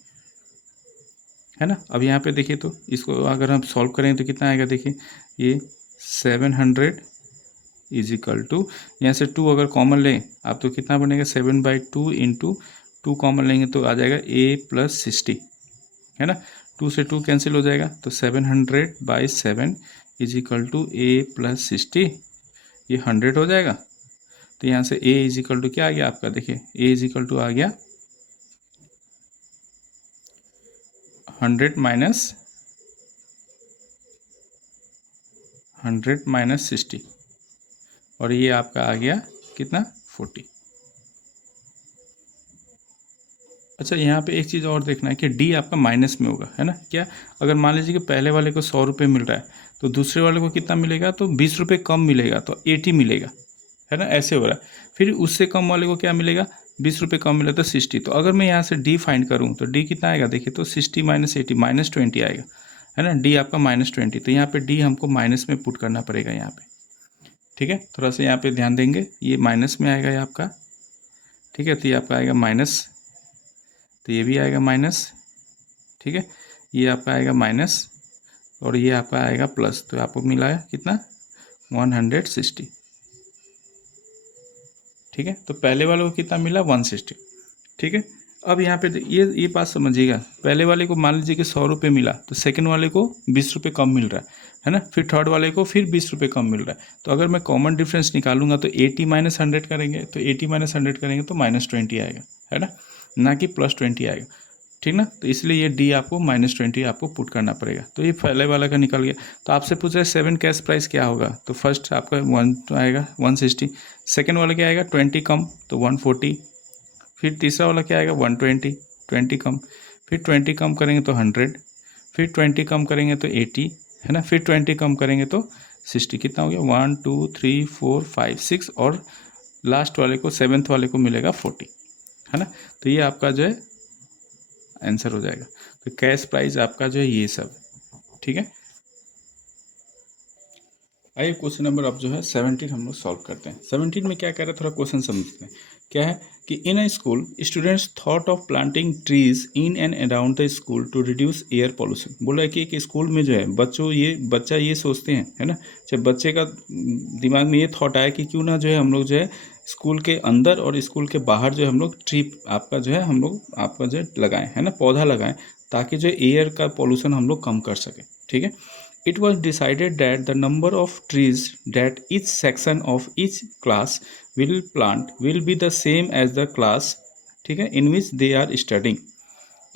है ना। अब यहाँ पे देखिए तो इसको अगर हम सॉल्व करें तो कितना आएगा देखिए, ये 700 इज इक्वल टू, यहाँ से 2 अगर कॉमन लें आप तो कितना बनेगा 7/2 इंटू 2 कॉमन लेंगे तो आ जाएगा a प्लस 60, है ना, 2 से 2 कैंसिल हो जाएगा, तो 700/7 is equal to a plus 60, ये 100 हो जाएगा। तो यहाँ से a इज इक्वल टू क्या आ गया आपका, देखिए a इज इक्वल टू आ गया 100 माइनस 60, और ये आपका आ गया कितना 40। अच्छा, यहाँ पे एक चीज़ और देखना है कि डी आपका माइनस में होगा, है ना, क्या, अगर मान लीजिए कि पहले वाले को 100 रुपये मिल रहा है तो दूसरे वाले को कितना मिलेगा, तो 20 रुपये कम मिलेगा, तो 80 मिलेगा, है ना, ऐसे हो रहा है। फिर उससे कम वाले को क्या मिलेगा, 20 रुपये कम मिला तो 60। तो अगर मैं यहाँ से डी फाइंड करूँ तो डी कितना आएगा देखिए, तो 60 माइनस 80 -20 आएगा, है ना, डी आपका -20। तो यहाँ पे डी हमको माइनस में पुट करना पड़ेगा यहाँ पे। ठीक है, थोड़ा सा यहाँ पे ध्यान देंगे, ये माइनस में आएगा ये आपका। ठीक है, तो ये आपका आएगा माइनस, तो ये भी आएगा माइनस। ठीक है, ये आपका आएगा माइनस, और ये आपका आएगा प्लस, तो आपको मिला है कितना 160। ठीक है, तो पहले वाले को कितना मिला 160। ठीक है, अब यहाँ पे ये बात समझिएगा, पहले वाले को मान लीजिए कि 100 रुपये मिला तो सेकंड वाले को 20 रुपये कम मिल रहा है ना, फिर थर्ड वाले को फिर 20 रुपये कम मिल रहा है। तो अगर मैं कॉमन डिफरेंस निकालूंगा तो 80 माइनस 100 करेंगे, तो 80 माइनस 100 करेंगे तो -20 आएगा, है ना कि +20 आएगा। ठीक ना, तो इसलिए ये डी आपको -20 आपको पुट करना पड़ेगा। तो ये पहले वाला का निकल गया। तो आपसे पूछ रहे 7 कैश प्राइस क्या होगा, तो फर्स्ट आपका 1 आएगा 160, सेकेंड वाला क्या आएगा 20 कम तो 140, फिर तीसरा वाला क्या आएगा 120, 20 कम, फिर 20 कम करेंगे तो 100, फिर 20 कम करेंगे तो 80, है ना, फिर 20 कम करेंगे तो 60। कितना हो गया 1 2 3 4 5 6, और लास्ट वाले को 7th वाले को मिलेगा 40, है ना। तो ये आपका जो है आंसर हो जाएगा। तो कैश प्राइस आपका जो है ये सब। ठीक है, आइए क्वेश्चन नंबर अब जो है 17 हम लोग सॉल्व करते हैं। 17 में क्या कह रहा है, थोड़ा क्वेश्चन समझते हैं। क्या है कि in a school students thought of planting trees in and around the school to reduce air pollution. बोला है कि एक स्कूल में जो है बच्चा ये सोचते हैं, है ना, जब बच्चे का दिमाग में ये थॉट आया कि क्यों ना जो है हम लोग जो है स्कूल के अंदर और स्कूल के बाहर जो है हम लोग ट्री आपका जो है हम लोग आपका जो है लगाएं, है ना, पौधा लगाएं, ताकि जो एयर का पॉल्यूशन हम लोग कम कर सकें। ठीक है। It was decided that the number of trees that each section of each class will plant will be the same as the class, ठीक है, in which they are studying।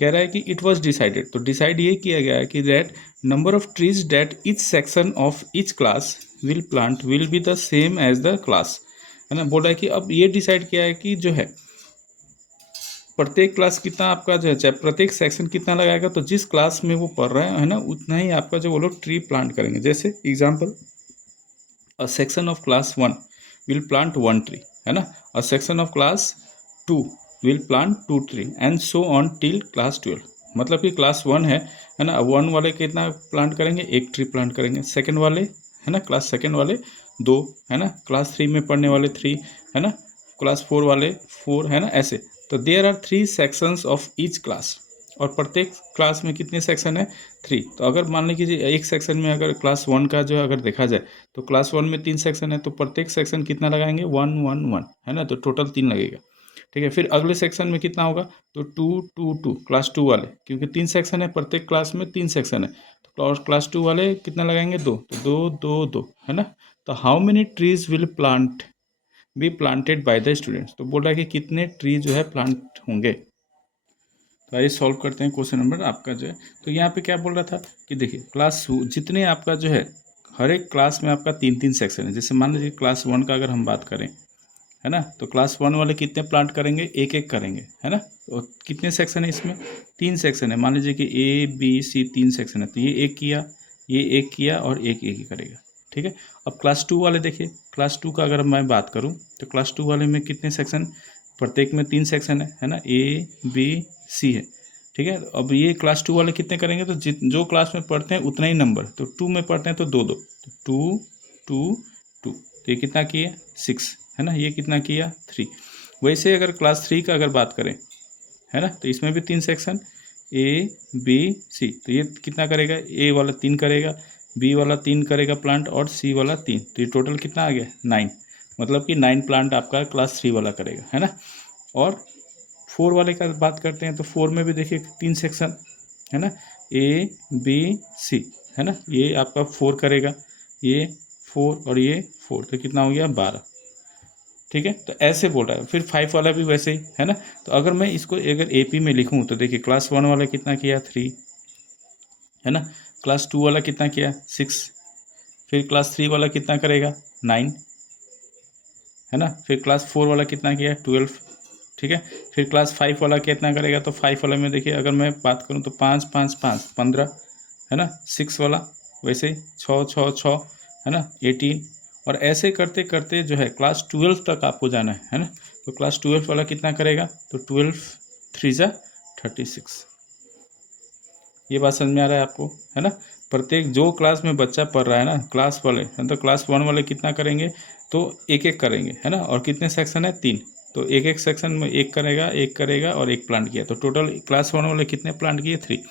कह रहा है कि इट वॉज डिसाइडेड, तो decide ये किया गया है कि that number of trees that each section of each class will plant will be the same as the class, है ना। बोल रहा है कि अब ये डिसाइड किया है कि जो है प्रत्येक क्लास कितना आपका जो है, चाहे प्रत्येक सेक्शन कितना लगाएगा, तो जिस क्लास में वो पढ़ रहे हैं, है ना, उतना ही आपका जो वो लोग ट्री प्लांट करेंगे। जैसे example, a section of class 1 will plant 1 tree, है ना, a section of class 2 will plant 2 tree and so on till class 12। मतलब कि क्लास 1 है ना, 1 वाले कितना प्लांट करेंगे, 1 ट्री प्लांट करेंगे। सेकेंड वाले, है ना, क्लास सेकेंड वाले 2, है ना, क्लास 3 में पढ़ने वाले 3, है ना, क्लास 4 वाले 4, है ना, ऐसे। तो there are 3 sections of each class, और प्रत्येक क्लास में कितने सेक्शन है, 3। तो अगर मान लीजिए एक सेक्शन में अगर क्लास 1 का जो अगर देखा जाए, तो क्लास 1 में 3 सेक्शन है, तो प्रत्येक सेक्शन कितना लगाएंगे, 1 1 1, है ना, तो टोटल 3 लगेगा। ठीक है। फिर अगले सेक्शन में कितना होगा, तो 2 2 2, क्लास 2 वाले, क्योंकि 3 सेक्शन है, प्रत्येक क्लास में 3 सेक्शन है, तो क्लास 2 वाले कितना लगाएंगे, 2, तो 2 2 2, है ना। तो how many trees will plant B planted by the students. तो बोल रहा है कि कितने ट्री जो है प्लांट होंगे। तो आइए सॉल्व करते हैं क्वेश्चन नंबर आपका जो है। तो यहाँ पे क्या बोल रहा था कि देखिए क्लास जितने आपका जो है हर एक क्लास में आपका 3 3 सेक्शन है। जैसे मान लीजिए क्लास 1 का अगर हम बात करें, है ना, तो क्लास 1 वाले कितने प्लांट करेंगे, एक एक करेंगे, है ना। और कितने सेक्शन है इसमें, 3 सेक्शन है। मान लीजिए कि A B C 3 सेक्शन है, तो ये एक किया, ये एक किया और एक ही करेगा। ठीक है। अब क्लास 2 वाले देखिए, क्लास 2 का अगर मैं बात करूँ, तो क्लास 2 वाले में कितने सेक्शन, प्रत्येक में 3 सेक्शन है ना, A B C है। ठीक है। अब ये क्लास 2 वाले कितने करेंगे, तो जो क्लास में पढ़ते हैं उतना ही नंबर, तो 2 में पढ़ते हैं तो 2 2, तो 2 2 2, तो ये कितना किए 6, है ना, ये कितना किया 3। वैसे अगर क्लास 3 का अगर बात करें, है ना, तो इसमें भी 3 सेक्शन A B C, तो ये कितना करेगा, A वाला 3 करेगा, B वाला 3 करेगा प्लांट और C वाला 3, तो ये टोटल कितना आ गया 9। मतलब कि 9 प्लांट आपका क्लास 3 वाला करेगा, है ना। और 4 वाले का बात करते हैं, तो 4 में भी देखिए 3 सेक्शन, है ना, A B C, है ना, ये आपका 4 करेगा, ये 4 और ये 4, तो कितना हो गया 12। ठीक है। तो ऐसे बोल रहा है। फिर 5 वाला भी वैसे ही, है ना। तो अगर मैं इसको अगर AP में लिखूं, तो देखिए क्लास 1 वाला कितना किया 3, है ना, क्लास 2 वाला कितना किया 6, फिर क्लास 3 वाला कितना करेगा 9, है ना, फिर क्लास 4 वाला कितना किया 12। ठीक है। फिर क्लास 5 वाला कितना करेगा, तो 5 वाला में देखिए अगर मैं बात करूँ तो 5 5 5 15, है ना। 6 वाला वैसे ही 6 6 6, है ना, 18। और ऐसे करते करते जो है क्लास 12 तक आपको जाना है ना। तो क्लास 12 वाला कितना करेगा, तो 12 3 जा 36। ये बात समझ में आ रहा है आपको, है ना। प्रत्येक जो क्लास में बच्चा पढ़ रहा है ना, क्लास वाले, तो क्लास 1 वाले कितना करेंगे, तो एक एक करेंगे, है ना। और कितने सेक्शन है 3, तो एक एक सेक्शन में एक करेगा और एक प्लांट किया, तो टोटल क्लास 1 वाले कितने प्लांट किए 3।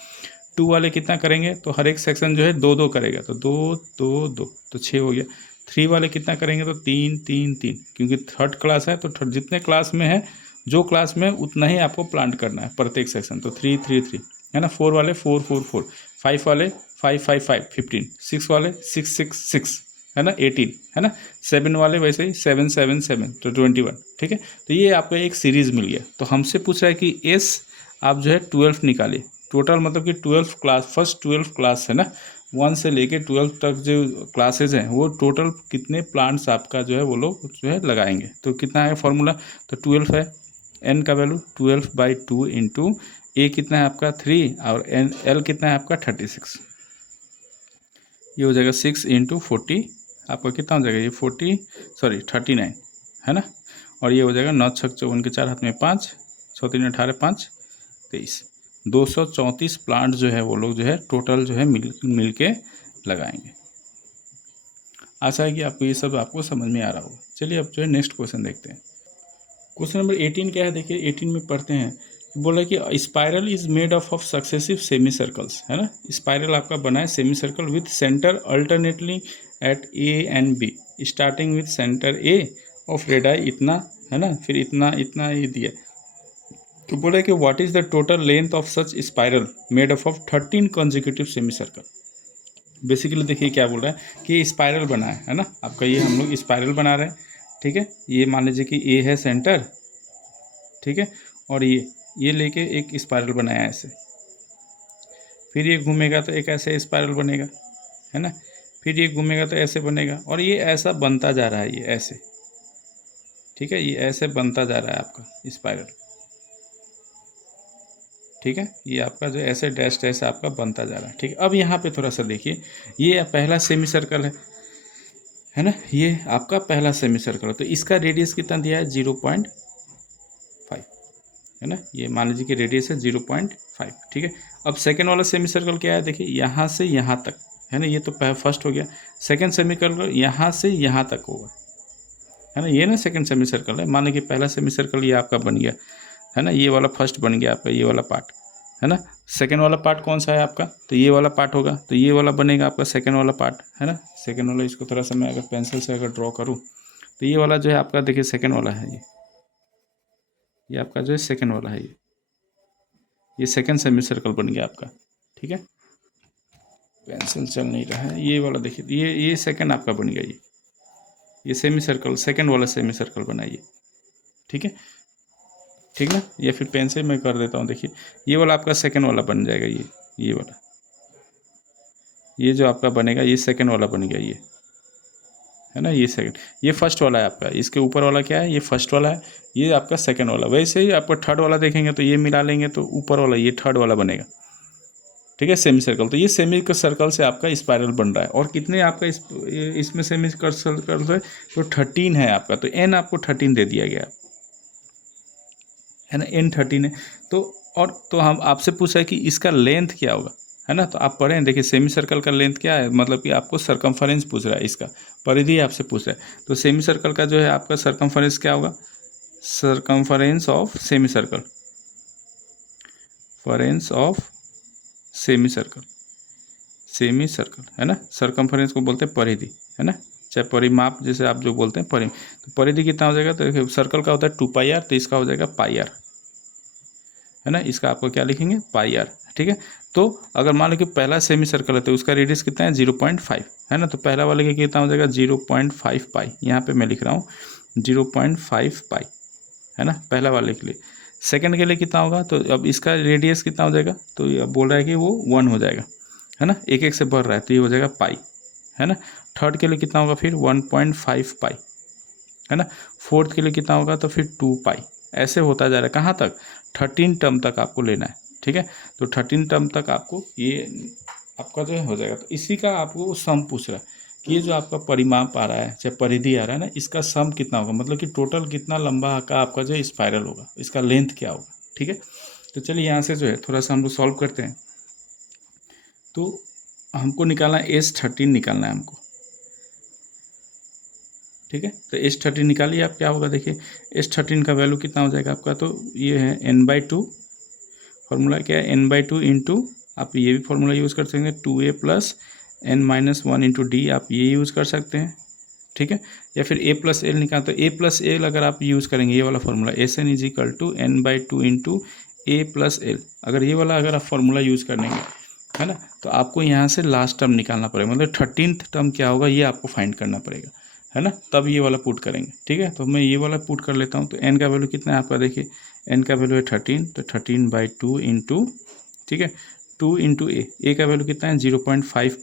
2 वाले कितना करेंगे, तो हर एक सेक्शन जो है 2 2 करेगा, तो 2 2 2, तो 6 हो गया। 3 वाले कितना करेंगे, तो 3 3 3, क्योंकि थर्ड क्लास है, तो जितने क्लास में है, जो क्लास में उतना ही आपको प्लांट करना है प्रत्येक सेक्शन, तो 3 3 3, है ना। 4 वाले 4 4 4, 5 वाले 5 5 5 15, 6 वाले 6 6 6, है ना 18, है ना। 7 वाले वैसे ही 7 7 7, तो 21। ठीक है। तो ये आपका एक सीरीज मिल गया। तो हमसे पूछ रहा है कि एस आप जो है 12 निकालिए टोटल, मतलब कि 12 क्लास, फर्स्ट 12 क्लास है ना, 1 से लेके 12 तक जो क्लासेज हैं, वो टोटल कितने प्लांट्स आपका जो है वो लोग जो है लगाएंगे। तो कितना है फॉर्मूला, तो 12 है, एन का वैल्यू 12/2 इंटू ए कितना है आपका 3 और एन एल कितना है आपका 36। ये हो जाएगा 6 इंटू 40, आपका कितना हो जाएगा ये 39, है ना। और ये हो जाएगा 9 6 54 के 4 हाथ में 5, 6 3 18 5 23, 234 प्लांट जो है वो लोग जो है टोटल जो है मिल के लगाएंगे। आशा है कि आपको ये सब आपको समझ में आ रहा होगा। चलिए अब जो है नेक्स्ट क्वेश्चन देखते हैं। क्वेश्चन नंबर 18 क्या है, देखिए 18 में पढ़ते हैं, बोला कि spiral is made of successive semi circles, है ना। स्पाइरल आपका बना है semi circle with centre alternately at A and B, starting with centre A of radii इतना, है ना, फिर इतना इतना ये दिया। तो बोला कि what is the total length of such spiral made of 13 consecutive semi circle. Basically देखिए क्या बोल रहा है कि स्पाइरल बना है ना आपका, ये हम लोग स्पाइरल बना रहे हैं, ठीक है। ये मान लीजिए कि ए है सेंटर, ठीक है, और ये लेके एक स्पाइरल बनाया ऐसे, फिर ये घूमेगा तो एक ऐसे स्पाइरल बनेगा, है ना, फिर ये घूमेगा तो ऐसे बनेगा, और ये ऐसा बनता जा रहा है, ये ऐसे, ठीक है, ये ऐसे बनता जा रहा है आपका स्पाइरल, ठीक है। ये आपका जो ऐसे डैश डैश आपका बनता जा रहा है, ठीक है। अब यहाँ पे थोड़ा सा देखिए, ये पहला सेमी सर्कल है ना, ये आपका पहला सेमी सर्कल है, तो इसका रेडियस कितना दिया है 0.5, है ना, ये मान लीजिए कि रेडियस है 0.5, ठीक है। अब सेकेंड वाला सेमी सर्कल क्या है, देखिए यहाँ से यहाँ तक, है ना, ये तो फर्स्ट हो गया। सेकेंड सेमी सर्कल यहाँ से यहाँ तक होगा, है ना, ये ना सेकेंड सेमी सर्कल है। मान लीजिए कि पहला सेमी सर्कल ये आपका बन गया, है ना, ये वाला फर्स्ट बन गया आपका, ये वाला पार्ट, है ना। सेकेंड वाला पार्ट कौन सा है आपका, तो ये वाला पार्ट होगा, तो ये वाला बनेगा आपका सेकेंड वाला पार्ट, है ना। सेकेंड वाला, इसको थोड़ा सा मैं अगर पेंसिल से अगर ड्रॉ करूँ तो ये वाला जो है आपका, देखिए सेकेंड वाला है, ये आपका जो है सेकेंड वाला है, ये सेकेंड सेमी सर्कल बन गया आपका, ठीक है। पेंसिल चल नहीं रहा है, ये वाला देखिए, ये सेकेंड आपका बन गया, ये सेमी सर्कल, सेकेंड वाला सेमी सर्कल बनाइए, ठीक है, ठीक ना। या फिर पेंसिल में कर देता हूँ, देखिए ये वाला आपका सेकेंड वाला बन जाएगा, ये वाला, ये जो आपका बनेगा ये सेकेंड वाला बन गया, ये है ना, ये सेकंड, ये फर्स्ट वाला है आपका, इसके ऊपर वाला क्या है, ये फर्स्ट वाला है, ये आपका सेकंड वाला। वैसे ही आपका थर्ड वाला देखेंगे तो ये मिला लेंगे तो ऊपर वाला ये थर्ड वाला बनेगा, ठीक है, सेमी सर्कल। तो ये सेमी सर्कल से आपका स्पाइरल बन रहा है, और कितने आपका इसमें सेमी सर्कल है, तो 13 है आपका, तो एन आपको 13 दे दिया गया है ना, एन 13 है। तो और तो हम आपसे पूछा है कि इसका लेंथ क्या होगा, है ना, तो आप पढ़ें, देखिए सेमी सर्कल का लेंथ क्या है, मतलब कि आपको सरकमफरेंस पूछ रहा है, इसका परिधि आपसे पूछ रहा है। तो सेमी सर्कल का जो है आपका सरकमफरेंस क्या होगा, सरकमफरेंस ऑफ सेमी सर्कल, फरेंस of semi circle, semi circle, है ना। सरकमफरेंस को बोलते हैं परिधि, है ना, चाहे परिमाप जैसे आप जो बोलते हैं परिधि। तो परिधि कितना हो जाएगा, तो देखिए सर्कल का होता है 2πr, तो इसका हो जाएगा πr, है ना, इसका आपको क्या लिखेंगे πr, ठीक है। तो अगर मान लो कि पहला सेमी सर्कल है तो उसका रेडियस कितना है 0.5, है ना, तो पहला वाले का कितना हो जाएगा 0.5 पाई, यहाँ पे मैं लिख रहा हूँ 0.5 पाई, है ना, पहला वाले के लिए। सेकंड के लिए कितना होगा, तो अब इसका रेडियस कितना हो जाएगा, तो ये बोल रहा है कि वो 1 हो जाएगा, है ना, एक एक से बढ़ रहा है, तो ये हो जाएगा पाई, है ना। थर्ड के लिए कितना होगा फिर 1.5 पाई, है ना। फोर्थ के लिए कितना होगा, तो फिर 2 पाई, ऐसे होता जा रहा है, कहाँ तक, 13 टर्म तक आपको लेना है, ठीक है। तो 13 टर्म तक आपको ये आपका जो है हो जाएगा। तो इसी का आपको सम पूछ रहा है कि ये जो आपका परिमाप आ रहा है, चाहे परिधि आ रहा है ना, इसका सम कितना होगा, मतलब कि टोटल कितना लंबा का आपका जो स्पाइरल होगा, इसका लेंथ क्या होगा, ठीक है। तो चलिए यहाँ से जो है थोड़ा सा हम लोग सॉल्व करते हैं। तो हमको निकालना है S13 निकालना है हमको, ठीक है। तो S13 निकालिए आप, क्या होगा देखिए, S13 का वैल्यू कितना हो जाएगा आपका, तो ये है n/2, फॉर्मूला क्या है n/2 इंटू, आप ये भी फॉर्मूला यूज़ कर सकते हैं 2a + n-1 इंटू डी, आप ये यूज़ कर सकते हैं, ठीक है। या फिर a + l निकाल, तो a + l अगर आप यूज़ करेंगे, ये वाला formula Sn = n/2 into a + l, अगर ये वाला अगर आप फॉर्मूला यूज़ करेंगे, है ना, तो आपको यहाँ से लास्ट टर्म निकालना पड़ेगा, मतलब 13th टर्म क्या होगा ये आपको फाइंड करना पड़ेगा, है ना, तब ये वाला पुट करेंगे, ठीक है। तो मैं ये वाला पुट कर लेता हूँ। तो n का वैल्यू कितना है आपका, देखिए n का वैल्यू है 13, तो 13/2 इंटू, ठीक है, 2 इंटू a का वैल्यू कितना है 0.5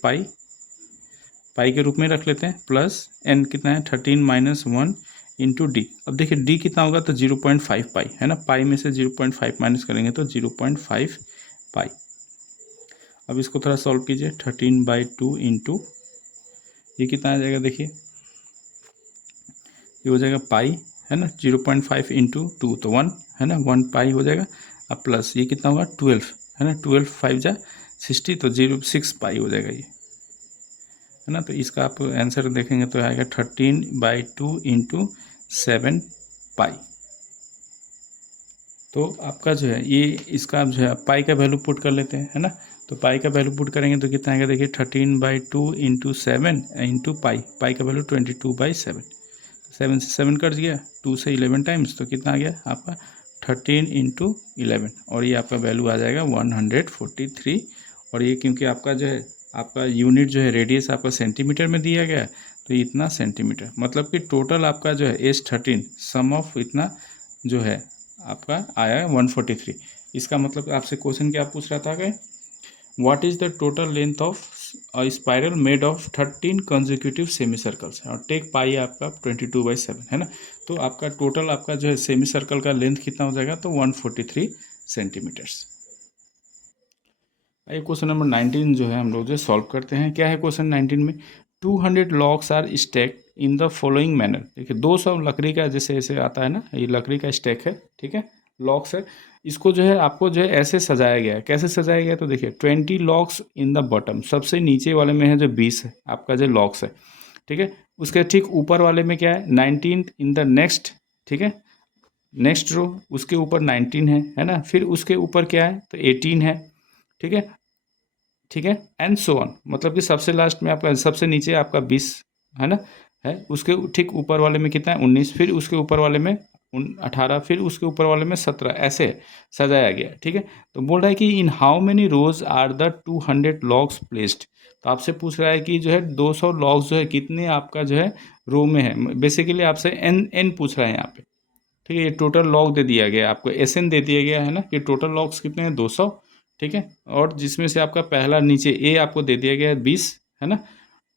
पाई के रूप में रख लेते हैं, प्लस n कितना है 13 - 1 इंटू डी। अब देखिए d कितना होगा, तो 0.5 पाई, है ना, पाई में से 0.5 माइनस करेंगे तो 0.5 पाई। अब इसको थोड़ा सॉल्व कीजिए, 13/2 इंटू ये कितना आ जाएगा, देखिए ये हो जाएगा पाई, है ना, 0.5 इंटू 2 तो 1, है ना, 1 पाई हो जाएगा। अब प्लस ये कितना होगा 12, है ना, 12 5 जा 60, तो 6 पाई हो जाएगा ये, है है ना। तो इसका आप आंसर देखेंगे तो आएगा 13/2 इंटू 7 पाई। तो आपका जो है ये इसका आप जो है पाई का वैल्यू पुट कर लेते हैं, है ना। तो पाई का वैल्यू पुट करेंगे तो कितना आएगा, देखिए 13/2 इंटू 7 इंटू पाई का वैल्यू 22/7। 7 से 7 कट गया, 2 से 11 टाइम्स, तो कितना आ गया आपका 13 इंटू 11, और ये आपका वैल्यू आ जाएगा 143। और ये क्योंकि आपका जो है आपका यूनिट जो है रेडियस आपका सेंटीमीटर में दिया गया है, तो इतना सेंटीमीटर, मतलब कि टोटल आपका जो है S13 सम ऑफ इतना जो है आपका आया 143। इसका मतलब आपसे क्वेश्चन क्या पूछ रहा था कि what is the total length of spiral made of 13 consecutive semi circles, और टेक पाई आपका 22/7, है ना। तो आपका टोटल आपका जो है सेमी सर्कल का लेंथ कितना हो जाएगा, तो 143 सेंटीमीटर्स। ये क्वेश्चन नंबर 19 जो है हम लोग जो सॉल्व करते हैं। क्या है क्वेश्चन 19 में, 200 logs are stack in the following manner. देखिए 200 लकड़ी का जैसे ऐसे आता है ना, ये लकड़ी का स्टैक है, ठीक है, लॉग्स है। इसको जो है आपको जो है ऐसे सजाया गया है। कैसे सजाया गया है, तो देखिए 20 लॉग्स इन द बॉटम, सबसे नीचे वाले में है जो 20 है आपका जो लॉग्स है, ठीक है। उसके ठीक ऊपर वाले में क्या है 19 इन द नेक्स्ट, ठीक है, नेक्स्ट रो उसके ऊपर 19 है ना। फिर उसके ऊपर क्या है, तो 18 है, ठीक है, ठीक है, एंड सो ऑन, मतलब कि सबसे लास्ट में आपका सबसे नीचे आपका 20 है ना, है। उसके ठीक ऊपर वाले में कितना है 19, फिर उसके ऊपर वाले में 18, फिर उसके ऊपर वाले में 17, ऐसे सजाया गया, ठीक है। तो बोल रहा है कि in how many rows are the 200 logs placed. तो आपसे पूछ रहा है कि जो है 200 लॉग्स जो है कितने आपका जो है रो में है। बेसिकली आपसे एन एन पूछ रहा है यहाँ पे, ठीक है। ये टोटल लॉग दे दिया गया आपको, एस एन दे दिया गया है ना, कि टोटल लॉग्स कितने हैं 200, ठीक है। और जिसमें से आपका पहला नीचे ए आपको दे दिया गया है 20, है ना।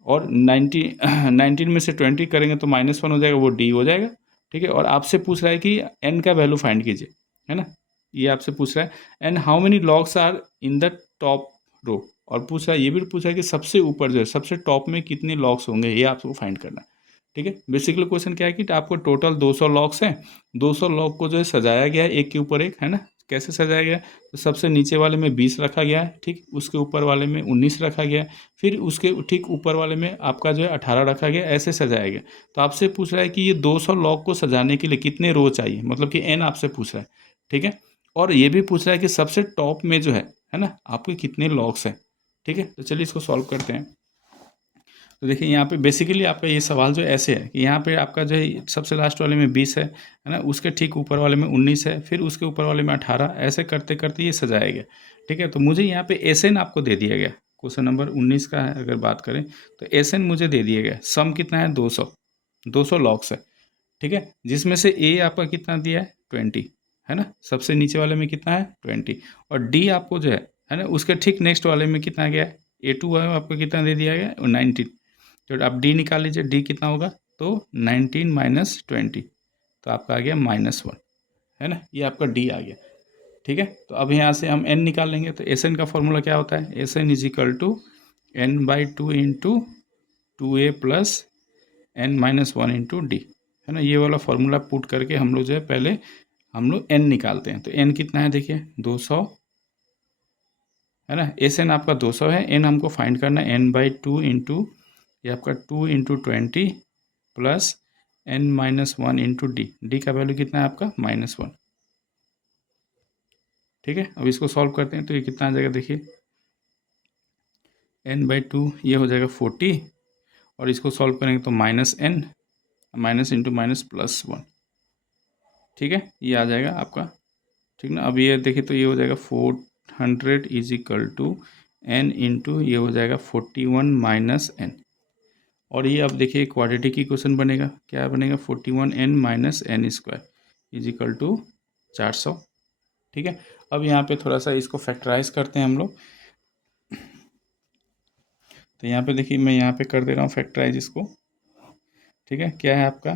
और 19 में से 20 करेंगे तो -1 हो जाएगा, वो डी हो जाएगा, ठीक है। और आपसे पूछ रहा है कि एन का वैल्यू फाइंड कीजिए, है ना। ये आपसे पूछ रहा है and how many logs are in the top row, और पूछ रहा है, ये भी पूछ रहा है कि सबसे ऊपर जो है सबसे टॉप में कितने लॉग्स होंगे, ये आपको फाइंड करना है, ठीक है। बेसिकली क्वेश्चन क्या है कि आपको टोटल 200 लॉक्स हैं, 200 लॉक को जो है सजाया गया है एक के ऊपर एक, है ना। कैसे सजाया गया है, तो सबसे नीचे वाले में 20 रखा गया है, ठीक, उसके ऊपर वाले में 19 रखा गया है, फिर उसके ठीक ऊपर वाले में आपका जो है 18 रखा गया, ऐसे सजाया गया। तो आपसे पूछ रहा है कि ये 200 लॉक को सजाने के लिए कितने रो चाहिए, मतलब कि एन आपसे पूछ रहा है, ठीक है। और ये भी पूछ रहा है कि सबसे टॉप में जो है ना, आपके कितने लॉक्स हैं, ठीक है। तो चलिए इसको सॉल्व करते हैं। तो देखिए यहाँ पे बेसिकली आपका ये सवाल जो ऐसे है कि यहाँ पे आपका जो है सबसे लास्ट वाले में 20 है ना, उसके ठीक ऊपर वाले में 19 है, फिर उसके ऊपर वाले में 18, ऐसे करते करते ये सजाया गया, ठीक है। तो मुझे यहाँ पे एस एन आपको दे दिया गया, क्वेश्चन नंबर 19 का है अगर बात करें, तो एस एन मुझे दे दिया गया, सम कितना है 200 लॉक्स है, ठीक है। जिसमें से ए आपका कितना दिया है 20, है ना, सबसे नीचे वाले में कितना है 20, और डी आपको जो है ना, उसके ठीक नेक्स्ट वाले में कितना गया है A2 है, आपको कितना दे दिया गया 19। तो आप डी निकाल लीजिए, डी कितना होगा, तो 19 माइनस 20, तो आपका आ गया -1, है ना, ये आपका डी आ गया, ठीक है। तो अब यहाँ से हम एन निकाल लेंगे, तो एस एन का फॉर्मूला क्या होता है, S n is equal to n/2 into 2a plus n-1 into D, है ना। ये वाला फॉर्मूला पुट करके हम लोग जो है पहले हम लोग एन निकालते हैं। तो एन कितना है देखिए 200, है ना। एस एन आपका 200 है, एन हमको फाइंड करना है n/2 इंटू ये आपका 2 into 20 plus n-1 into D, D का वैल्यू कितना है आपका -1, ठीक है। अब इसको सॉल्व करते हैं तो ये कितना आ जाएगा देखिए, n/2 ये हो जाएगा 40, और इसको सॉल्व करेंगे तो -n माइनस इंटू माइनस +1, ठीक है, ये आ जाएगा आपका, ठीक ना। अब ये देखिए तो ये हो जाएगा 400 is equal to n into ये हो जाएगा 41 माइनस n, और ये अब देखिए क्वाड्रेटिक इक्वेशन बनेगा, क्या बनेगा 41n minus n square is equal to 400, ठीक है। अब यहाँ पे थोड़ा सा इसको फैक्टराइज करते हैं हम लोग। तो यहाँ पे देखिए मैं यहाँ पे कर दे रहा हूँ फैक्टराइज इसको, ठीक है। क्या है आपका,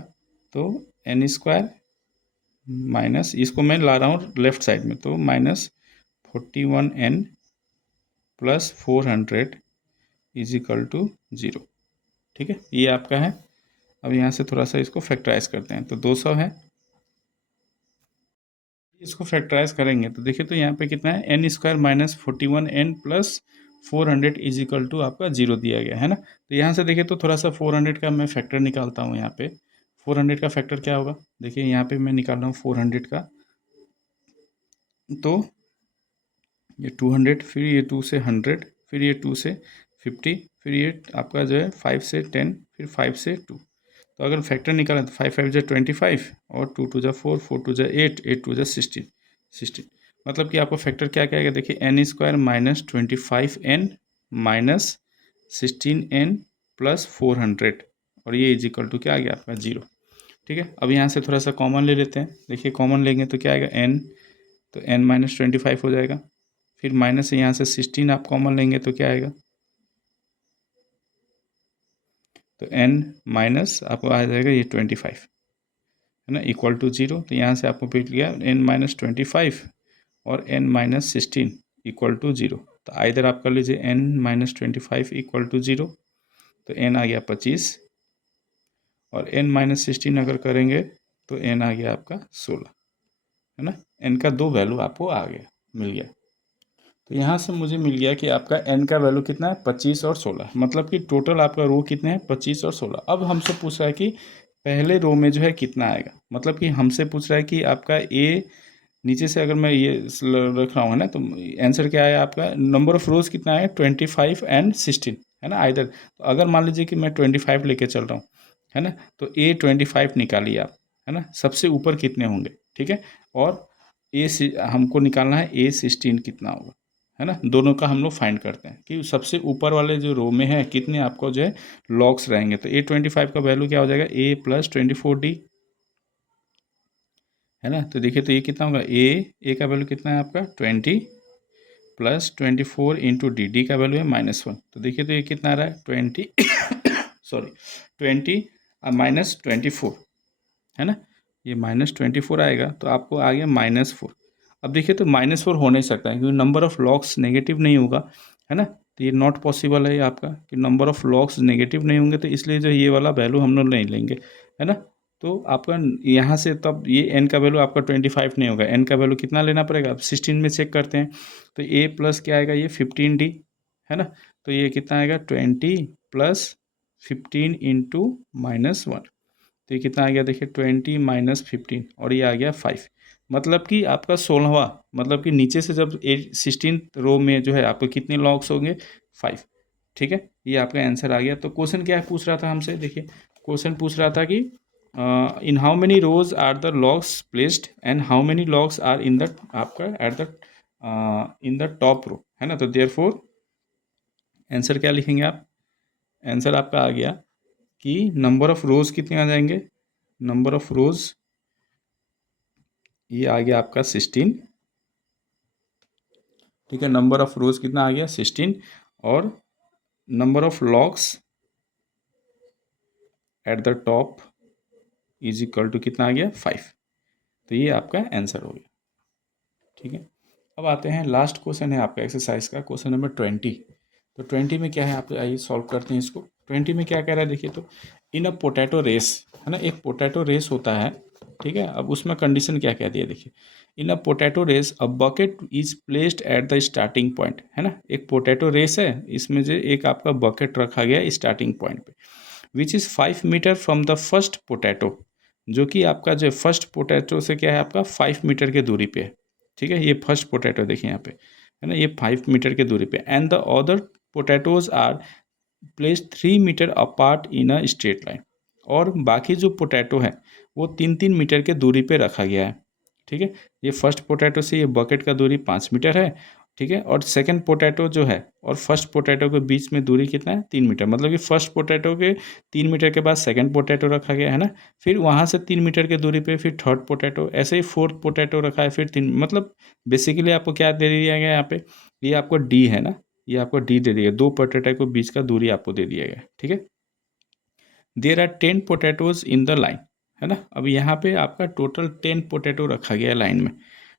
तो n स्क्वायर माइनस, इसको मैं ला रहा हूँ लेफ्ट साइड में, तो -41n plus 400 is equal to 0, ठीक है, ये आपका है। अब यहाँ से थोड़ा सा इसको फैक्टराइज करते हैं, तो 200 है, इसको फैक्टराइज करेंगे तो देखिए तो यहाँ पे कितना है n square minus 41n plus 400 is equal to आपका 0 दिया गया है ना। तो यहाँ से देखिए तो थोड़ा सा 400 का मैं फैक्टर निकालता हूँ। यहाँ पे 400 का फैक्टर क्या होगा, देखिए यहाँ पे मैं निकाल रहा हूँ 400 का, तो ये 200, फिर ये 2 से 100, फिर ये 2 से 50, फिर ये आपका जो है 5 से 10, फिर 5 से 2। तो अगर फैक्टर निकालें तो 5 5 जा 25 और 2 2 जा 4, 4 2 जा 8, 8 2 जा 16। मतलब कि आपको फैक्टर क्या क्या आएगा, देखिए n square minus 25n minus 16n plus 400, और ये इज इक्वल टू क्या आ गया आपका 0। ठीक है, अब यहाँ से थोड़ा सा कॉमन ले लेते हैं। देखिए कॉमन लेंगे तो क्या आएगा n, तो n माइनस 25 हो जाएगा। फिर माइनस यहाँ से 16 आप कॉमन लेंगे तो क्या आएगा, तो n माइनस आपको आ जाएगा ये 25 है ना, इक्वल टू 0। तो यहाँ से आपको मिल गया n माइनस 25 और n माइनस 16 इक्वल टू 0। तो आइधर आप कर लीजिए n माइनस 25 इक्वल टू 0, तो n आ गया 25, और n माइनस 16 अगर करेंगे तो n आ गया आपका 16 है ना। n का 2 वैल्यू आपको आ गया, मिल गया। तो यहाँ से मुझे मिल गया कि आपका n का वैल्यू कितना है, 25 और 16, मतलब कि टोटल आपका रो कितने हैं, 25 और 16। अब हमसे पूछ रहा है कि पहले रो में जो है कितना आएगा, मतलब कि हमसे पूछ रहा है कि आपका ए, नीचे से अगर मैं ये रख रहा हूँ है ना, तो आंसर क्या है आपका, नंबर ऑफ रोज कितना है, 25 एंड 16 है ना। आइधर तो अगर मान लीजिए कि मैं 25 लेके चल रहा हूँ है ना, तो ए 25 निकालिए आप है ना, सबसे ऊपर कितने होंगे, ठीक है। और ए हमको निकालना है ए 16 कितना होगा है ना। दोनों का हम लोग फाइंड करते हैं कि सबसे ऊपर वाले जो रो में है कितने आपको जो है लॉग्स रहेंगे। तो ए 25 का वैल्यू क्या हो जाएगा, ए प्लस 24d है ना। तो देखिए तो ये कितना होगा, ए का वैल्यू कितना है आपका 20 प्लस 24 इंटू डी का वैल्यू है -1। तो देखिए तो ये कितना आ रहा है 20 सॉरी 20 माइनस 24 है ना, ये -24 आएगा, तो आपको आ गया -4। अब देखिए तो -4 हो नहीं सकता है क्योंकि नंबर ऑफ लॉग्स नेगेटिव नहीं होगा है ना। तो ये नॉट पॉसिबल है आपका कि नंबर ऑफ लॉग्स नेगेटिव नहीं होंगे, तो इसलिए जो ये वाला वैल्यू हम लोग नहीं लेंगे है ना। तो आपका यहाँ से तब ये n का वैल्यू आपका 25 नहीं होगा, n का वैल्यू कितना लेना पड़ेगा, अब 16 में चेक करते हैं। तो a प्लस क्या आएगा, ये 15d है ना। तो ये कितना आएगा 20 प्लस 15 इंटू -1, तो ये कितना आ गया, देखिए 20 माइनस 15, और ये आ गया 5। मतलब कि आपका 16वां, मतलब कि नीचे से जब 16 रो में जो है आपको कितने लॉग्स होंगे, 5। ठीक है, ये आपका आंसर आ गया। तो क्वेश्चन क्या पूछ रहा था हमसे, देखिए क्वेश्चन पूछ रहा था कि in how many rows are the logs placed and how many logs are in the आपका at the in the top row है ना। तो देयरफॉर आंसर क्या लिखेंगे आप, आंसर आपका आ गया कि नंबर ऑफ रोज कितने आ जाएंगे, नंबर ऑफ रोज ये आ गया आपका 16। ठीक है, नंबर ऑफ रोज कितना आ गया 16, और number of logs at the top is equal to कितना आ गया 5। तो ये आपका आंसर हो गया। ठीक है, अब आते हैं लास्ट क्वेश्चन है आपका एक्सरसाइज का, क्वेश्चन नंबर 20। तो 20 में क्या है, आप आइए सॉल्व करते हैं इसको। 20 में क्या कह रहा है, देखिए तो इन अ पोटैटो रेस है ना, एक पोटैटो रेस होता है। ठीक है, अब उसमें कंडीशन क्या कह दिया, देखिए in a potato race a bucket is placed at the starting point है ना। एक पोटैटो रेस है, इसमें जो एक आपका बकेट रखा गया स्टार्टिंग पॉइंट पे, which is 5 metre from the first potato, जो कि आपका जो फर्स्ट पोटैटो से क्या है आपका 5 मीटर के दूरी पे है। ठीक है, ये फर्स्ट पोटैटो देखिए यहाँ पे है ना, ये 5 मीटर के दूरी पे, and the other potatoes are placed 3 metre apart in a straight line, और बाकी जो पोटैटो है वो 3-3 मीटर के दूरी पे रखा गया है। ठीक है, ये फर्स्ट पोटैटो से ये बकेट का दूरी 5 मीटर है। ठीक है, और सेकंड पोटैटो जो है और फर्स्ट पोटैटो के बीच में दूरी कितना है 3 मीटर, मतलब कि फर्स्ट पोटैटो के 3 मीटर के बाद सेकंड पोटैटो रखा गया है ना, फिर वहाँ से 3 मीटर के दूरी पे फिर थर्ड पोटैटो, ऐसे ही फोर्थ पोटैटो रखा है, फिर 3, मतलब बेसिकली आपको क्या दे दिया गया यहाँ पे, ये आपको डी है ना, ये आपको डी दे दिया, 2 पोटैटो के बीच का दूरी आपको दे दिया गया। ठीक है, there are 10 potatoes in the line है ना। अब यहाँ पे आपका टोटल 10 पोटैटो रखा गया है लाइन में।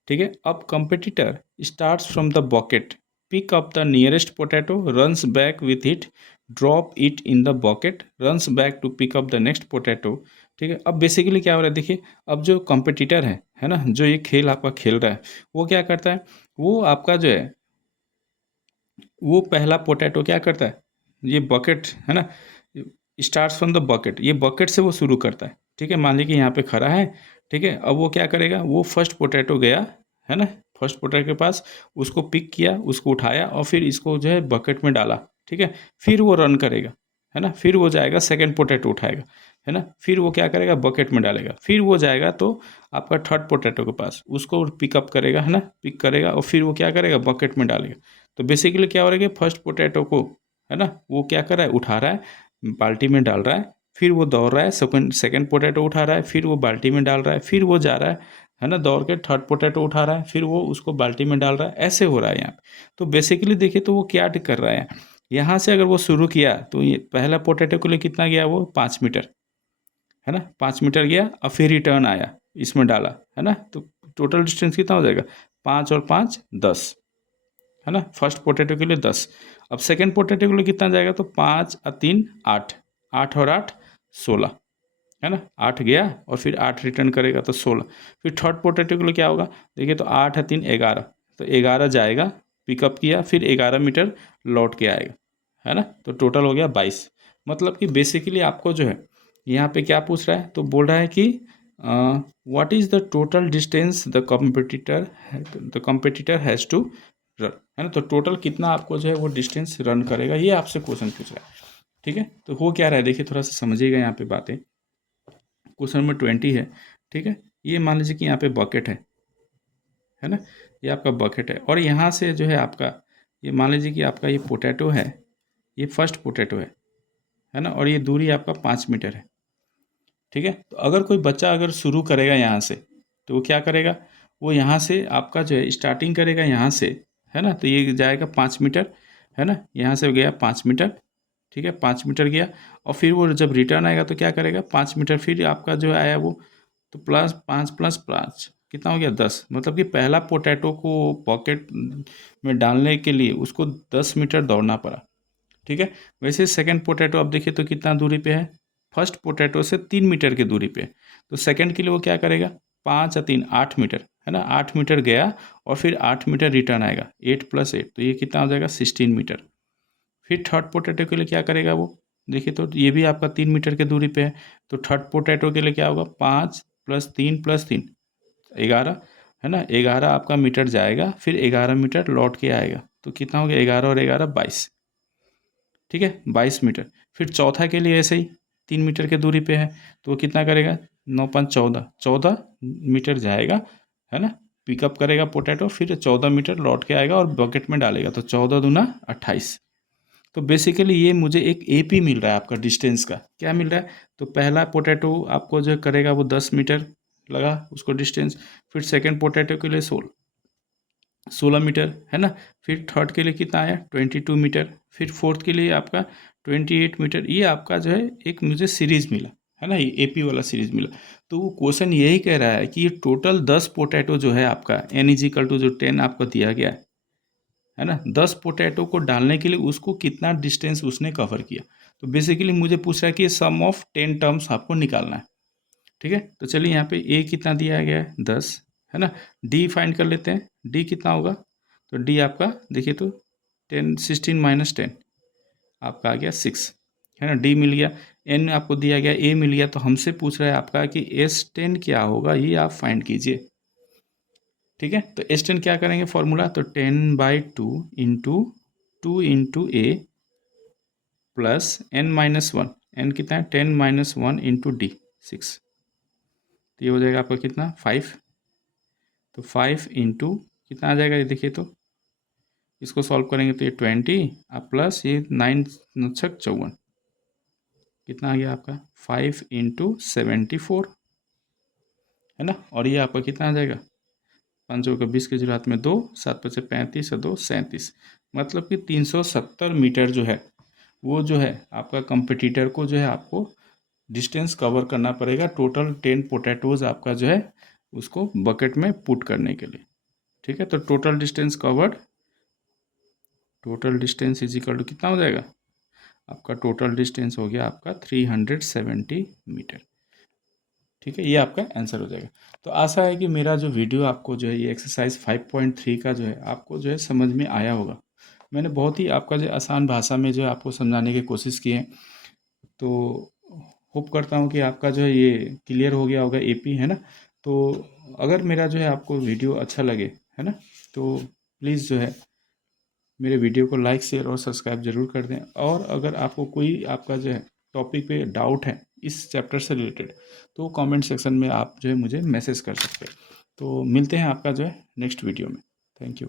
ठीक है, अब competitor starts from the bucket, pick up the nearest potato, runs back with it, drop it in the bucket, runs back to pick up the next potato. ठीक है, अब बेसिकली क्या हो रहा है, देखिए अब जो कंपेटिटर है ना, जो ये खेल आपका खेल रहा है, वो क्या करता है, वो आपका जो है वो पहला पोटैटो क्या करता है, ये बकेट है ना, स्टार्ट्स फ्रॉम द बकेट, ये बकेट से वो शुरू करता है। ठीक है, मान लीजिए कि यहाँ पे खड़ा है। ठीक है, अब वो क्या करेगा, वो फर्स्ट पोटैटो गया है ना, फर्स्ट पोटैटो के पास, उसको पिक किया, उसको उठाया और फिर इसको जो है बकेट में डाला। ठीक है, फिर वो रन करेगा है ना, फिर वो जाएगा सेकंड पोटैटो उठाएगा है ना, फिर वो क्या करेगा, बकेट में डालेगा, फिर वो जाएगा तो आपका थर्ड पोटैटो के पास, उसको पिकअप करेगा है ना, पिक करेगा और फिर वो क्या करेगा, बकेट में डालेगा। तो बेसिकली क्या हो रहा है कि फर्स्ट पोटैटो को है ना, वो क्या कर रहा है, उठा रहा है, बाल्टी में डाल रहा है, फिर वो दौड़ रहा है, सेकंड सेकंड पोटैटो उठा रहा है, फिर वो बाल्टी में डाल रहा है, फिर वो जा रहा है ना, दौड़ के थर्ड पोटैटो उठा रहा है, फिर वो उसको बाल्टी में डाल रहा है, ऐसे हो रहा है यहाँ पे। तो बेसिकली देखिए तो वो क्या कर रहा है, यहाँ से अगर वो शुरू किया तो ये पहला पोटैटो के लिए कितना गया, वो 5 मीटर है ना, 5 मीटर गया और फिर रिटर्न आया, इसमें डाला है ना, तो टोटल डिस्टेंस कितना हो जाएगा, 5 और 5 10 है ना, फर्स्ट पोटैटो के लिए 10। अब सेकंड पोटैटो के लिए कितना जाएगा, तो 5 और 3 8, 8 और 8 16 है ना, 8 गया और फिर 8 रिटर्न करेगा तो 16। फिर थर्ड पोटैटो के लिए क्या होगा, देखिए तो 8 और 3 11, तो 11 जाएगा, पिकअप किया, फिर 11 मीटर लौट के आएगा है ना, तो टोटल हो गया 22। मतलब कि बेसिकली आपको जो है यहाँ पे क्या पूछ रहा है, तो बोल रहा है कि what is the total distance the competitor has to run, है ना, तो टोटल कितना आपको जो है वो डिस्टेंस रन करेगा, ये आपसे क्वेश्चन पूछ रहा है। ठीक है, तो हो क्या रहा है, देखिए थोड़ा सा समझिएगा यहाँ पे बातें। क्वेश्चन नंबर 20 है। ठीक है, ये मान लीजिए कि यहाँ पे बकेट है ना, ये आपका बकेट है और यहाँ से जो है आपका, ये मान लीजिए कि आपका ये पोटैटो है, ये फर्स्ट पोटैटो है ना, और ये दूरी आपका 5 मीटर है। ठीक है, तो अगर कोई बच्चा अगर शुरू करेगा यहाँ से, तो वो क्या करेगा, वो यहाँ से आपका जो है स्टार्टिंग करेगा यहाँ से है ना, तो ये जाएगा 5 मीटर है ना, यहाँ से गया 5 मीटर। ठीक है, 5 मीटर गया और फिर वो जब रिटर्न आएगा तो क्या करेगा, 5 मीटर फिर आपका जो आया वो, तो +5 + 5 कितना हो गया, 10। मतलब कि पहला पोटैटो को पॉकेट में डालने के लिए उसको 10 मीटर दौड़ना पड़ा। ठीक है, वैसे सेकंड पोटैटो अब देखिए तो कितना दूरी पे है, फर्स्ट पोटैटो से 3 मीटर की दूरी पे है। तो सेकंड के लिए वो क्या करेगा, 5 और 3 8 मीटर है ना, 8 मीटर गया और फिर 8 मीटर रिटर्न आएगा, 8 + 8 तो ये कितना हो जाएगा, 16 मीटर। फिर थर्ड पोटैटो के लिए क्या करेगा वो, देखिए तो ये भी आपका 3 मीटर की दूरी पे है, तो थर्ड पोटैटो के लिए क्या होगा, 5 + 3 + 3 11 है ना, 11 आपका मीटर जाएगा, फिर 11 मीटर लौट के आएगा, तो कितना हो गया, 11 और 11 22। ठीक है, 22 मीटर। फिर चौथा के लिए ऐसे ही 3 मीटर की दूरी पे है, तो वो कितना करेगा, 9 × 5 = 14, 14 मीटर जाएगा है ना, पिकअप करेगा पोटैटो, फिर 14 मीटर लौट के आएगा और बकेट में डालेगा, तो 14×2 = 28। तो बेसिकली ये मुझे एक एपी मिल रहा है आपका डिस्टेंस का, क्या मिल रहा है, तो पहला पोटैटो आपको जो करेगा वो 10 मीटर लगा उसको डिस्टेंस, फिर सेकंड पोटैटो के लिए 16 मीटर है ना, फिर थर्ड के लिए कितना आया, 22 मीटर, फिर फोर्थ के लिए आपका 28 मीटर। ये आपका जो है एक मुझे सीरीज़ मिला है ना, ये एपी वाला सीरीज़ मिला। तो वो क्वेश्चन यही कह रहा है कि ये टोटल 10 पोटैटो जो है आपका n = 10 आपको दिया गया है ना, 10 पोटैटो को डालने के लिए उसको कितना डिस्टेंस उसने कवर किया। तो बेसिकली मुझे पूछ रहा है कि सम ऑफ 10 टर्म्स आपको निकालना है। ठीक है, तो चलिए यहाँ पे ए कितना दिया गया है, 10 है ना, डी फाइंड कर लेते हैं, डी कितना होगा, तो डी आपका देखिए तो 16 - 10 आपका आ गया 6 है ना, डी मिल गया, एन आपको दिया गया, ए मिल गया, तो हमसे पूछ रहा है आपका कि S10 क्या होगा, ये आप फाइंड कीजिए। ठीक है, तो S10 क्या करेंगे फॉर्मूला, तो 10/2 × 2 × A + n-1, n कितना है, 10 - 1 × D 6, तो ये हो जाएगा आपका कितना 5, तो 5 इंटू कितना आ जाएगा, ये देखिए तो इसको सॉल्व करेंगे तो ये 20 प्लस ये 9 × 6 = 54, कितना आ गया आपका 5 × 74 है ना, और ये आपका कितना आ जाएगा, 5 का 20 के जो हाथ में 2, 7 × 5 = 35 और 2 37, मतलब कि 370 मीटर जो है वो जो है आपका कंपटीटर को जो है आपको डिस्टेंस कवर करना पड़ेगा, टोटल 10 पोटैटोज आपका जो है उसको बकेट में पुट करने के लिए। ठीक है, तो total distance covered, total distance = कितना हो जाएगा आपका, टोटल डिस्टेंस हो गया आपका 370 मीटर। ठीक है, ये आपका आंसर हो जाएगा। तो आशा है कि मेरा जो वीडियो आपको जो है ये एक्सरसाइज 5.3 का जो है आपको जो है समझ में आया होगा। मैंने बहुत ही आपका जो आसान भाषा में जो है आपको समझाने की कोशिश की है। तो होप करता हूँ कि आपका जो है ये क्लियर हो गया होगा एपी, है ना। तो अगर मेरा जो है आपको वीडियो अच्छा लगे, है ना, तो प्लीज़ जो है मेरे वीडियो को लाइक शेयर और सब्सक्राइब ज़रूर कर दें। और अगर आपको कोई आपका जो है टॉपिक पे डाउट है इस चैप्टर से रिलेटेड, तो कमेंट सेक्शन में आप जो है मुझे मैसेज कर सकते हैं। तो मिलते हैं आपका जो है नेक्स्ट वीडियो में। Thank you.